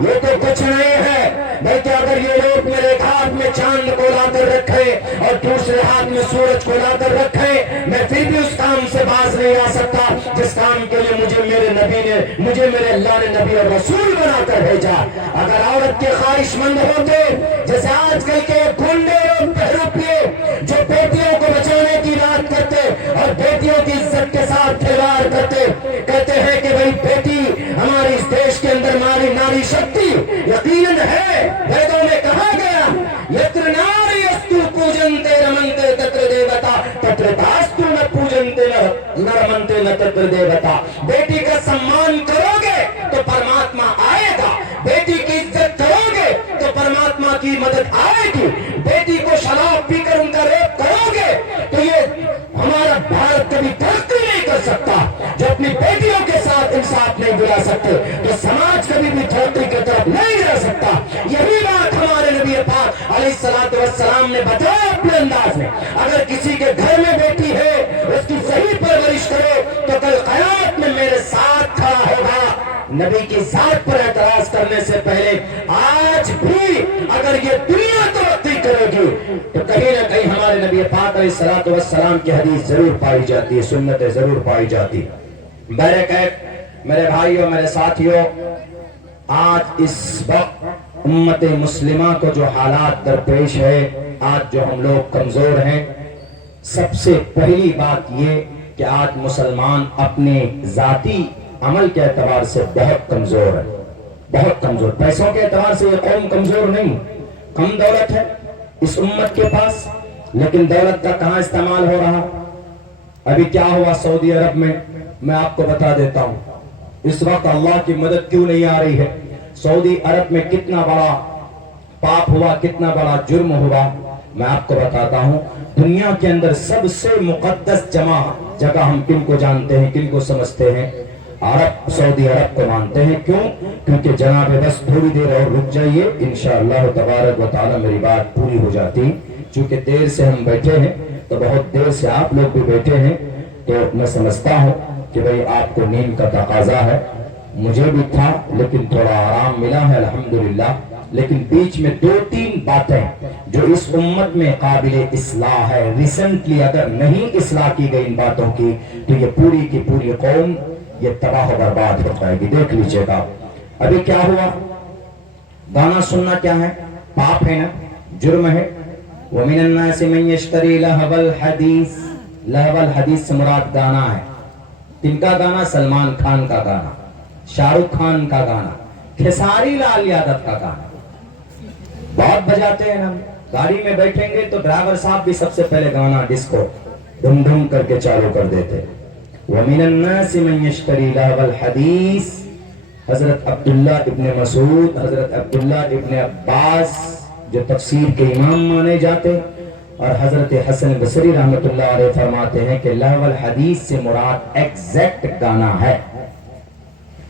یہ تو کچھ نہیں ہے، بلکہ اگر یہ لوگ میرے ایک ہاتھ میں چاند کو لا کر رکھے اور دوسرے ہاتھ میں سورج کو لا کر رکھے، میں پھر بھی اس کام سے باز نہیں آ سکتا جس کام کے لیے مجھے میرے اللہ نے نبی اور رسول بنا کر بھیجا. اگر عورت کے خواہش مند ہوتے، جیسے آج کل کے گنڈے اور بہروپیے جو بیٹیوں کو بچانے کی بات کرتے اور بیٹیوں کی عزت کے ساتھ کھلواڑ کرتے، کہتے ہیں کہ بھئی بیٹی ہماری اس دیش کے اندر ہماری ناری شکتی یقیناً ہے. ویدوں میں کہا گیا یتر ناری استو پوجنتے رمنتے تتر دیوتا تتر داستو نہ پوجنتے نہ رمنتے نہ تتر دیوتا. بیٹی کا سمان کرو گے تو پرماتما آئے گا، بیٹی کی عزت کرو گے تو پرماتما کی مدد آئے گی. بیٹی کو شراب پی کر ان کا ریپ کرو گے تو یہ ہمارا بھارت کبھی ترقی نہیں کر سکتا. جو اپنی بیٹیوں کے ساتھ انصاف نہیں دلا سکتے تو سماج کبھی بھی ترقی کی طرف نہیں جا سکتا. یہی بات ہمارے نبی پاک علیہ الصلوۃ والسلام نے بتایا اپنے انداز میں. اگر کسی کے گھر میں بیٹی ہے، اس کی صحیح پرورش کرے تو کل قیامت میں میرے ساتھ کھڑا ہوگا. نبی کی ذات پر اعتراض کرنے سے پہلے آج بھی اگر یہ دنیا ترقی کرے گی تو کہیں نہ کہیں ہمارے نبی پاک علیہ الصلوۃ والسلام کی حدیث ضرور پائی جاتی ہے، سنتیں ضرور پائی جاتی. بہرکیف میرے بھائیوں، میرے ساتھیوں، آج اس وقت امت مسلمہ کو جو حالات درپیش ہے، آج جو ہم لوگ کمزور ہیں، سب سے پہلی بات یہ کہ آج مسلمان اپنے ذاتی عمل کے اعتبار سے بہت کمزور ہے، بہت کمزور. پیسوں کے اعتبار سے یہ قوم کمزور نہیں، کم دولت ہے اس امت کے پاس، لیکن دولت کا کہاں استعمال ہو رہا. ابھی کیا ہوا سعودی عرب میں آپ کو بتا دیتا ہوں. اس وقت اللہ کی مدد کیوں نہیں آ رہی ہے. سعودی عرب میں کتنا بڑا پاپ ہوا، کتنا بڑا جرم ہوا، میں آپ کو بتاتا ہوں. دنیا کے اندر سب سے مقدس جگہ ہم کن کو جانتے ہیں، کن کو سمجھتے ہیں؟ عرب، سعودی عرب کو مانتے ہیں. کیوں؟ کیونکہ جناب بس تھوڑی دیر اور رک جائیے، انشاءاللہ تبارک و تعالی میری بات پوری ہو جاتی. چونکہ دیر سے ہم بیٹھے ہیں تو بہت دیر سے آپ لوگ بھی بیٹھے ہیں، تو میں سمجھتا ہوں کہ بھئی آپ کو نیند کا تقاضا ہے. مجھے بھی تھا لیکن تھوڑا آرام ملا ہے الحمدللہ. لیکن بیچ میں 2-3 باتیں جو اس امت میں قابل اصلاح ہے، ریسنٹلی اگر نہیں اصلاح کی گئی ان باتوں کی تو یہ پوری کی پوری قوم یہ تباہ و برباد ہو جائے گی. دیکھ لیجئے گا ابھی کیا ہوا. گانا سننا کیا ہے؟ پاپ ہے نا، جرم ہے. وَمِنَ النَّاسِ مَن يَشْتَرِي لَهْوَ الْحَدِيثِ، لہو الحدیث سے مراد گانا ہے. کن کا گانا؟ سلمان خان کا گانا، شاہ رخ خان کا گانا، کھساری لال یادو کا گانا. بہت بجاتے ہیں نا. گاڑی میں بیٹھیں گے تو ڈرائیور صاحب بھی سب سے پہلے گانا ڈسکو ڈھم ڈھم کر کے چالو کر دیتے. وَمِنَ النَّاسِ مَن يَشْتَرِي لَهْوَ الْحَدِيثِ، حضرت عبداللہ ابن مسعود، حضرت عبداللہ ابن عباس جو تفسیر کے امام مانے جاتے، اور حضرت حسن بصری رحمۃ اللہ علیہ فرماتے ہیں کہ لہو الحدیث سے مراد ایگزیکٹ گانا ہے.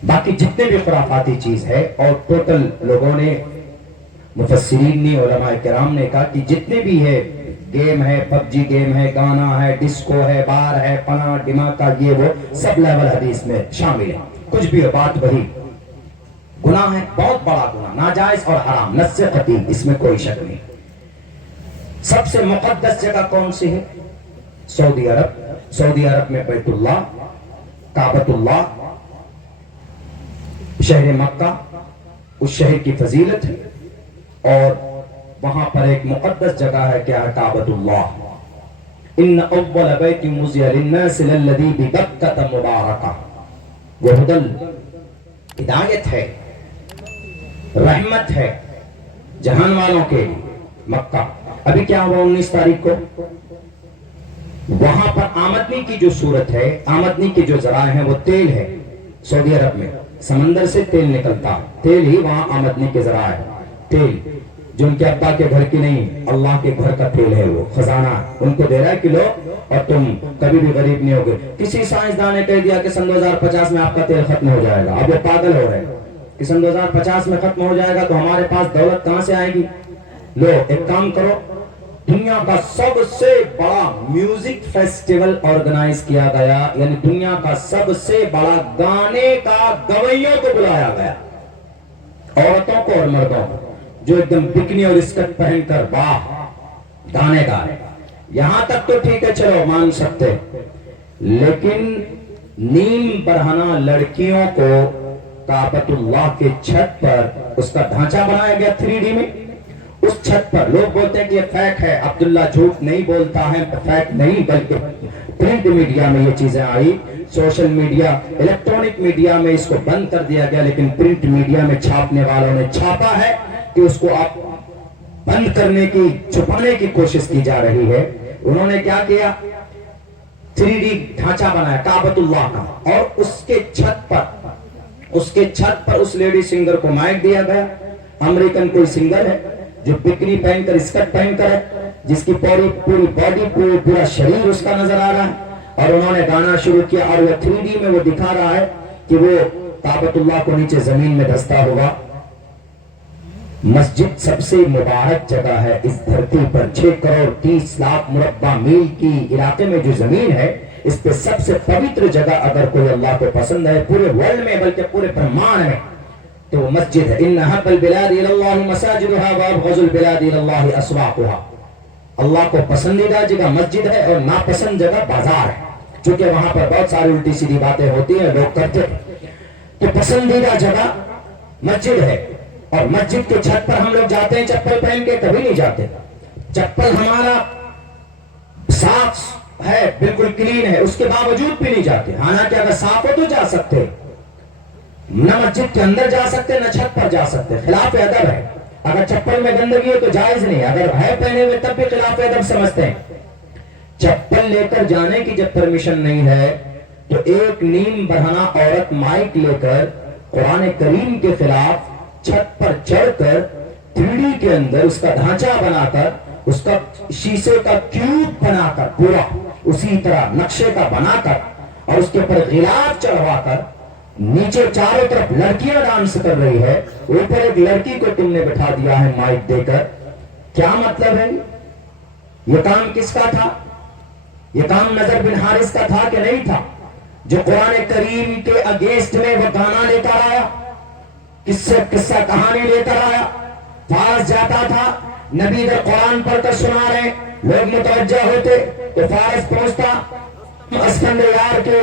باقی جتنے بھی خرافاتی چیز ہے، اور ٹوٹل لوگوں نے، مفسرین نے، علماء کرام نے کہا کہ جتنے بھی ہے، گیم ہے، پب جی گیم ہے، گانا ہے، ڈسکو ہے، بار ہے، پنا ڈماکا، یہ وہ سب لہو الحدیث میں شامل ہے. کچھ بھی ہو، بات وہی. گناہ ہے، بہت بڑا گناہ، ناجائز اور حرام، نص قطعی، اس میں کوئی شک نہیں. سب سے مقدس جگہ کون سی ہے؟ سعودی عرب. سعودی عرب میں بیت اللہ، کعبۃ اللہ، شہر مکہ، اس شہر کی فضیلت ہے، اور وہاں پر ایک مقدس جگہ ہے، کیا ہے؟ کعبۃ اللہ۔ ان اول بیت وضع للناس للذی ببکۃ مبارکہ، وہ ہدایت ہے، رحمت ہے جہان والوں کے لیے۔ مکہ ابھی کیا ہوا 19 تاریخ کو؟ وہاں پر آمدنی کی جو صورت ہے، آمدنی کے جو ذرائع ہیں وہ تیل ہے۔ سعودی عرب میں سمندر سے تیل نکلتا ہے، تیل ہی وہاں آمدنی کے ذرائع ہے۔ تیل جو ان کے ابا کے گھر کی نہیں، اللہ کے گھر کا تیل ہے، وہ خزانہ ان کو دے رہا ہے کہ لو اور تم کبھی بھی غریب نہیں ہوگے۔ کسی سائنسدان نے کہہ دیا کہ سن 2050 میں آپ کا تیل ختم ہو جائے گا، اب یہ پاگل ہو رہے ہیں کہ سن 2050 میں ختم ہو جائے گا تو ہمارے پاس دولت کہاں سے آئے گی؟ لو ایک کام کرو، دنیا کا سب سے بڑا میوزک فیسٹیول آرگنائز کیا گیا، یعنی دنیا کا سب سے بڑا گانے کا گویوں کو بلایا گیا، عورتوں کو اور مردوں کو، جو ایک دم بکنی اور اسکرٹ پہن کر واہ گانے گا رہے۔ یہاں تک تو ٹھیک ہے، چلو مان سکتے، لیکن نیم برہنہ لڑکیوں کو کعبۃ اللہ کے چھت پر اس کا ڈھانچہ بنایا گیا 3D میں۔ اس چھت پر لوگ بولتے ہیں کہ یہ فیک ہے، عبداللہ جھوٹ نہیں بولتا ہے، فیک نہیں بلکہ پرنٹ میڈیا میں یہ چیزیں آئی، سوشل میڈیا الیکٹرونک میڈیا میں اس کو بند کر دیا گیا، لیکن پرنٹ میڈیا میں چھاپنے والوں نے چھاپا ہے کہ اس کو آپ بند کرنے کی، چھپانے کی کوشش کی جا رہی ہے۔ انہوں نے کیا کیا؟ 3D ڈھانچہ بنایا کعبۃ اللہ کا، اور اس کے چھت پر اس لیڈی سنگر کو مائک دیا گیا۔ امریکن کوئی سنگر ہے جو بکنی پہن کر، اسکرٹ پہن کر ہے، جس کی پوری باڈی، پورا شریر اس کا نظر آ رہا ہے، اور انہوں نے گانا شروع کیا، اور وہ 3D میں وہ دکھا رہا ہے کہ وہ کعبۃ اللہ کو نیچے زمین میں دھستا ہوگا۔ مسجد سب سے مبارک جگہ ہے اس دھرتی پر، 6 کروڑ 30 لاکھ مربع میل کی علاقے میں جو زمین ہے، اس پہ سب سے پوتر جگہ اگر کوئی اللہ کو پسند ہے پورے ورلڈ میں، بلکہ پورے برہمانڈ میں، تو وہ مسجد ہے۔ ان احب البلاد الی اللہ مساجدها وابغض البلاد الی اللہ اسواقها، اللہ کو پسندیدہ جگہ مسجد ہے اور ناپسند جگہ بازار ہے، چونکہ وہاں پر بہت ساری الٹی سیدھی باتیں ہوتی ہیں، لوگ کرتے ہیں، تو پسندیدہ جگہ مسجد ہے۔ اور مسجد کے چھت پر ہم لوگ جاتے ہیں چپل پہن کے؟ کبھی نہیں جاتے۔ چپل ہمارا صاف ہے، بالکل کلین ہے، اس کے باوجود بھی نہیں جاتے، حالانکہ اگر صاف ہو تو جا سکتے، نہ مسجد کے اندر جا سکتے نہ چھت پر جا سکتے، خلاف ادب ہے۔ اگر چپل میں گندگی ہو تو جائز نہیں، اگر ہے پہنے ہوئے تب بھی خلاف ادب سمجھتے ہیں۔ چپل لے کر جانے کی جب پرمیشن نہیں ہے تو ایک نیم برہنہ عورت مائک لے کر قرآن کریم کے خلاف چھت پر چڑھ کر 3D کے اندر اس کا ڈھانچہ بنا کر، اس کا شیشے کا کیوب بنا کر، پورا اسی طرح نقشے کا بنا کر، اور اس کے اوپر غلاف چڑھوا کر، نیچے چاروں طرف لڑکیاں ڈانس کر رہی ہے، اوپر ایک لڑکی کو تم نے بٹھا دیا ہے مائک دے کر۔ کیا مطلب ہے؟ یہ کام کس کا تھا؟ یہ کام نضر بن حارث کا تھا کہ نہیں تھا، جو قرآن کریم کے اگینسٹ میں وہ گانا لے کر آیا، قصہ کہانی لے کر آیا، فارس جاتا تھا، نبی ادھر قرآن پڑھ کر سنا رہے، لوگ متوجہ ہوتے تو فارس پہنچتا، اسفند یار کے،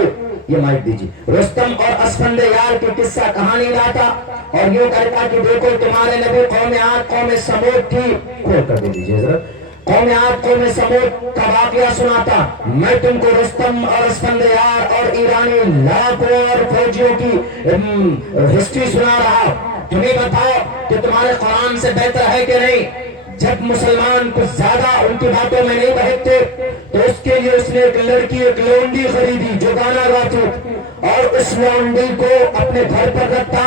یہ مائک دیجیے، رستم اور اسفند یار کی قصہ کہانی لاتا، اور یوں کہتا کہ دیکھو تمہارے نبی قوم عاد قوم سمود تھی، کھول کر دے دیجیے حضرت، قوم عاد قوم سمود کا واقعہ سناتا، میں تم کو رستم اور اسفند یار اور ایرانی لاکھوں اور فوجیوں کی ہسٹری سنا رہا، تمہیں بتاؤ کہ تمہارے قرآن سے بہتر ہے کہ نہیں؟ جب مسلمان کچھ زیادہ ان کی باتوں میں نہیں بہتتے تو اس کے لیے اس نے ایک لڑکی، ایک لونڈی خریدی جو گانا گاتی، اور اس لونڈی کو اپنے گھر پر رکھتا،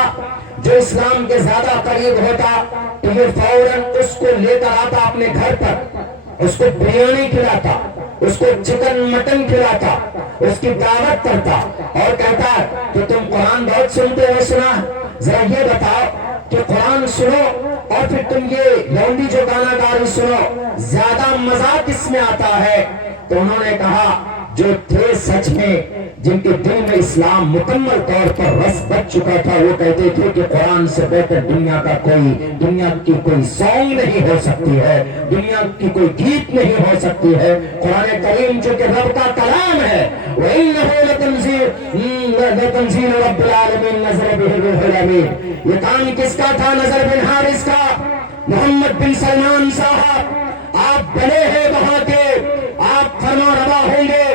جو اسلام کے زیادہ قریب ہوتا تو یہ فوراً اس کو لے کر آتا اپنے گھر پر، اس کو بریانی کھلاتا، اس کو چکن مٹن کھلاتا، اس کی دعوت کرتا، اور کہتا کہ تم قرآن بہت سنتے ہو، سنا ذرا یہ بتاؤ کہ قرآن سنو اور پھر تم یہ لونڈی جو گانا گا رہی سنو، زیادہ مزہ کس میں آتا ہے؟ تو انہوں نے کہا جو تھے سچ میں جن کے دل میں اسلام مکمل طور پر رس بچ چکا تھا، وہ کہتے تھے کہ قرآن سے بہتر دنیا کی کوئی سانگ نہیں ہو سکتی ہے، دنیا کی کوئی گیت نہیں ہو سکتی ہے۔ قرآن کریم جو کہ رب کا کلام ہے، وَإِنَّهُ لَتَنزِيلُ رَبِّ الْعَالَمِينَ نَزَلَ بِهِ الرُّوحُ الْأَمِينُ۔ یہ کام کس کا تھا؟ نضر بن حارث کا۔ محمد بن سلمان صاحب آپ بنے ہیں وہاں کے، آپ فرما روا ہوں گے،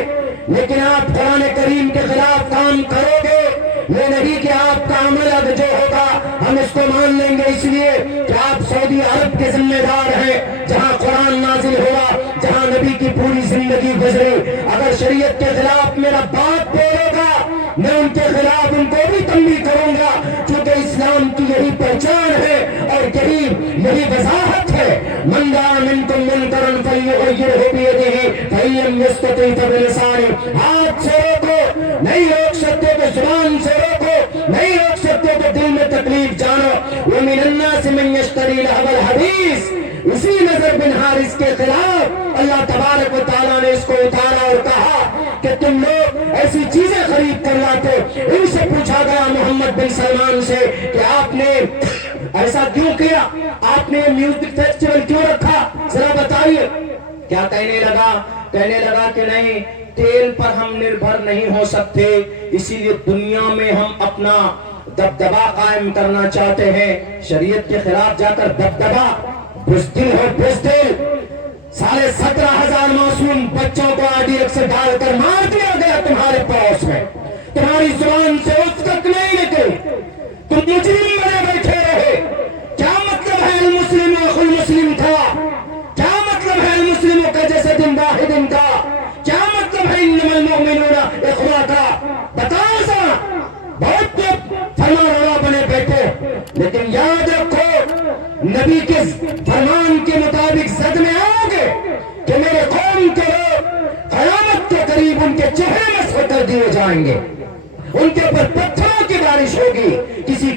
لیکن آپ قرآن کریم کے خلاف کام کرو گے، یہ نہیں کہ آپ کا عمل اب جو ہوگا ہم اس کو مان لیں گے، اس لیے کہ آپ سعودی عرب کے ذمہ دار ہیں، جہاں قرآن نازل ہوا، جہاں نبی کی پوری زندگی گزری۔ اگر شریعت کے خلاف میرا باپ بولے گا، میں ان کے خلاف ان کو بھی تنبیہ کروں گا، کیونکہ اسلام کی یہی پہچان ہے اور یہی وضاحت ہے۔ من رأى منکم منکرا فلیغیرہ بیدہ فإن لم یستطع فبلسانہ۔ ہاتھ سے روکو، نہیں روک سکتے تو زبان سے روکو، نہیں روک سکتے تو دل میں تکلیف جانو۔ ومن الناس من یشتری لہو الحدیث۔ اسی نضر بن حارث کے خلاف اللہ تبارک و تعالیٰ نے اس کو اتارا اور کہا کہ تم لوگ ایسی چیزیں خرید کر لاتے۔ ان سے پوچھا گیا محمد بن سلمان سے کہ آپ نے ایسا کیوں کیا، آپ نے میوزک فیسٹیول کیوں رکھا، ذرا بتائیے۔ کیا کہنے لگا کہ نہیں، تیل پر ہم نربھر نہیں ہو سکتے، اسی لیے دنیا میں ہم اپنا دبدبا قائم کرنا چاہتے ہیں۔ شریعت کے خلاف جا کر دبدبا، بزدل ہو بزدل۔ 17,500 معصوم بچوں کو RDX سے ڈال کر مار دیا گیا تمہارے پڑوس میں، تمہاری زبان سے اس تک نہیں نکلی، تم مجرم بنے بیٹھے رہے۔ کیا مطلب ہے المسلم اخو المسلم کا؟ کیا مطلب ہے المسلم کا جسد واحد کا؟ کیا مطلب ہے انما المؤمنون اخوہ کا؟ بتاؤ ذرا۔ بہت فرما روا بنے بیٹھے، لیکن یاد رکھو نبی کے فرمان کے مطابق زد میں آؤ گے کہ میرے قوم کے لوگ قیامت کے قریب ان کے چہرے مسخ کر دیے جائیں گے، ان کے پر پتھروں کی بارش ہوگی۔ کسی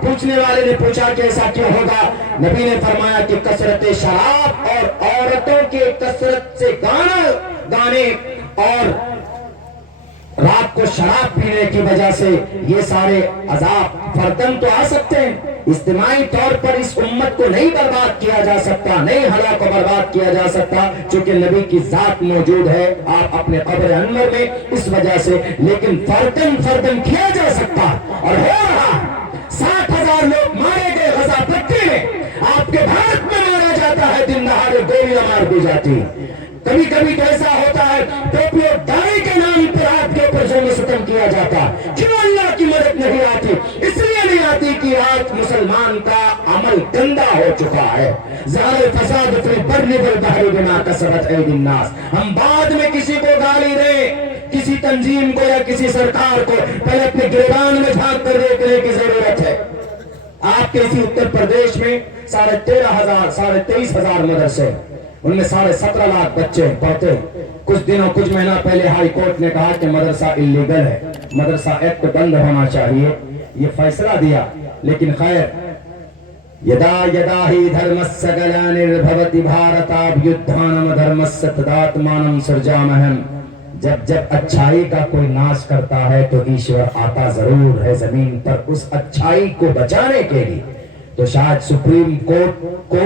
پوچھنے والے نے پوچھا کہ ایسا کیوں ہوگا؟ نبی نے فرمایا کہ کثرت شراب اور عورتوں کے کثرت سے گانے اور رات کو شراب پینے کی وجہ سے یہ سارے عذاب فردن تو آ سکتے ہیں، اجتماعی طور پر اس امت کو نہیں برباد کیا جا سکتا، نہیں ہلاک و برباد کیا جا سکتا، چونکہ نبی کی ذات موجود ہے آپ اپنے قبر انور میں اس وجہ سے، لیکن فردن کیا جا سکتا اور ہو رہا۔ 60,000 لوگ مارے گئے غزہ پٹی میں، آپ کے بھارت میں مارا جاتا ہے، دن دہاڑے گولیاں مار دی جاتی۔ کبھی کبھی تو ایسا ہوتا ہے ٹوپی اور داڑھی کے نام پر آپ کے اوپر ظلم و ستم کیا جاتا ہے۔ کیوں اللہ کی مدد نہیں آتی؟ اس لیے نہیں آتی کہ آج مسلمان کا عمل گندا ہو چکا ہے۔ ظاہر الفساد فی البر والبحر بما کسبت ایدی الناس۔ ہم بعد میں کسی کو گالی دیں، کسی تنظیم کو یا کسی سرکار کو، پہلے اپنے گریبان میں جھانک کر دیکھنے کی ضرورت ہے۔ آپ کے اسی اتر پردیش میں 23,500 مدرسے، ان میں 17.5 لاکھ بچے پڑھتے ہیں۔ کچھ مہینہ پہلے ہائی کورٹ نے کہا کہ مدرسہ اللیگل ہے، مدرسہ ایکٹ بند ہونا چاہیے، یہ فیصلہ دیا۔ لیکن خیر، یدا ہی دھرمس گلانربھوتی بھارتابھیدھانم دھرمس تداتمانم سرجامہم۔ جب اچھائی کا کوئی ناش کرتا ہے تو ایشور آتا ضرور ہے زمین پر اس اچھائی کو بچانے کے لیے۔ تو شاید سپریم کورٹ کو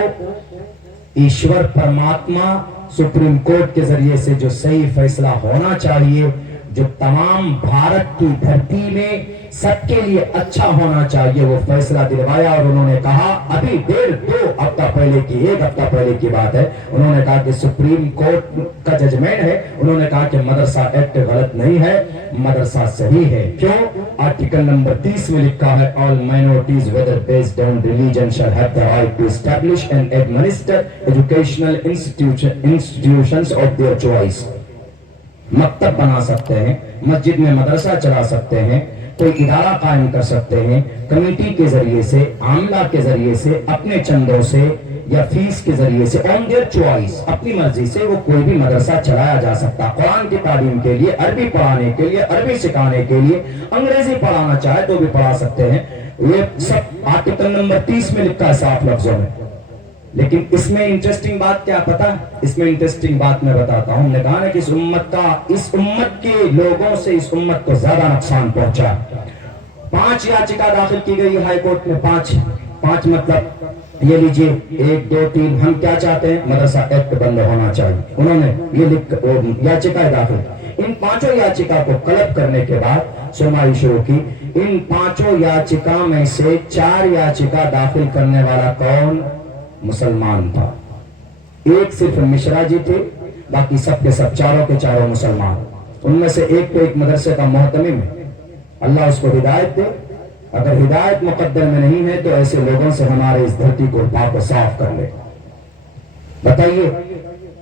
ایشور پرماتما سپریم کورٹ کے ذریعے سے جو صحیح فیصلہ ہونا چاہیے، جو تمام بھارت کی دھرتی میں سب کے لیے اچھا ہونا چاہیے، وہ فیصلہ دلوایا۔ اور انہوں نے کہا، ابھی 1.5 ہفتہ پہلے کی، 1 ہفتہ پہلے کی بات ہے، انہوں نے کہا کہ سپریم کورٹ کا ججمنٹ ہے، انہوں نے کہا کہ مدرسہ ایکٹ غلط نہیں ہے، مدرسہ صحیح ہے۔ کیوں؟ آرٹیکل نمبر 30 میں لکھا ہے، all minorities whether based on religion shall have the right to establish and administer educational institutions of their choice۔ مکتب بنا سکتے ہیں، مسجد میں مدرسہ چلا سکتے ہیں، کوئی ادارہ قائم کر سکتے ہیں، کمیٹی کے ذریعے سے، عاملہ کے ذریعے سے، اپنے چندوں سے یا فیس کے ذریعے سے، آن دیئر چوائس، اپنی مرضی سے وہ کوئی بھی مدرسہ چلایا جا سکتا۔ قرآن کی تعلیم کے لیے، عربی پڑھانے کے لیے، عربی سکھانے کے لیے، انگریزی پڑھانا چاہے تو بھی پڑھا سکتے ہیں۔ یہ سب آرٹیکل نمبر 30 میں لکھا ہے صاف لفظوں میں۔ لیکن اس میں انٹرسٹنگ بات کیا پتا؟ اس میں انٹرسٹنگ بات میں بتاتا ہوں. ہم نے کہا نا کہ اس امت کے لوگوں سے اس امت کو زیادہ نقصان پہنچا. 5 یاچکا داخل کی گئی ہائی کورٹ میں. 5 مطلب یہ لیجئے 1 2 3. ہم کیا چاہتے ہیں؟ مدرسہ ایکٹ بند ہونا چاہیے. انہوں نے یہ یاچکا داخل. ان 5 یاچکا کو طلب کرنے کے بعد سنوائی شروع کی. ان 5 یاچکا میں سے 4 یاچکا داخل کرنے والا کون؟ مسلمان تھا. ایک صرف مشرا جی تھے، باقی سب کے سب چاروں کے چاروں مسلمان. ان میں سے ایک تو ایک مدرسے کا محتمم ہے. اللہ اس کو ہدایت دے. اگر ہدایت مقدر میں نہیں ہے تو ایسے لوگوں سے ہمارے اس دھرتی کو پاک و صاف کر لے. بتائیے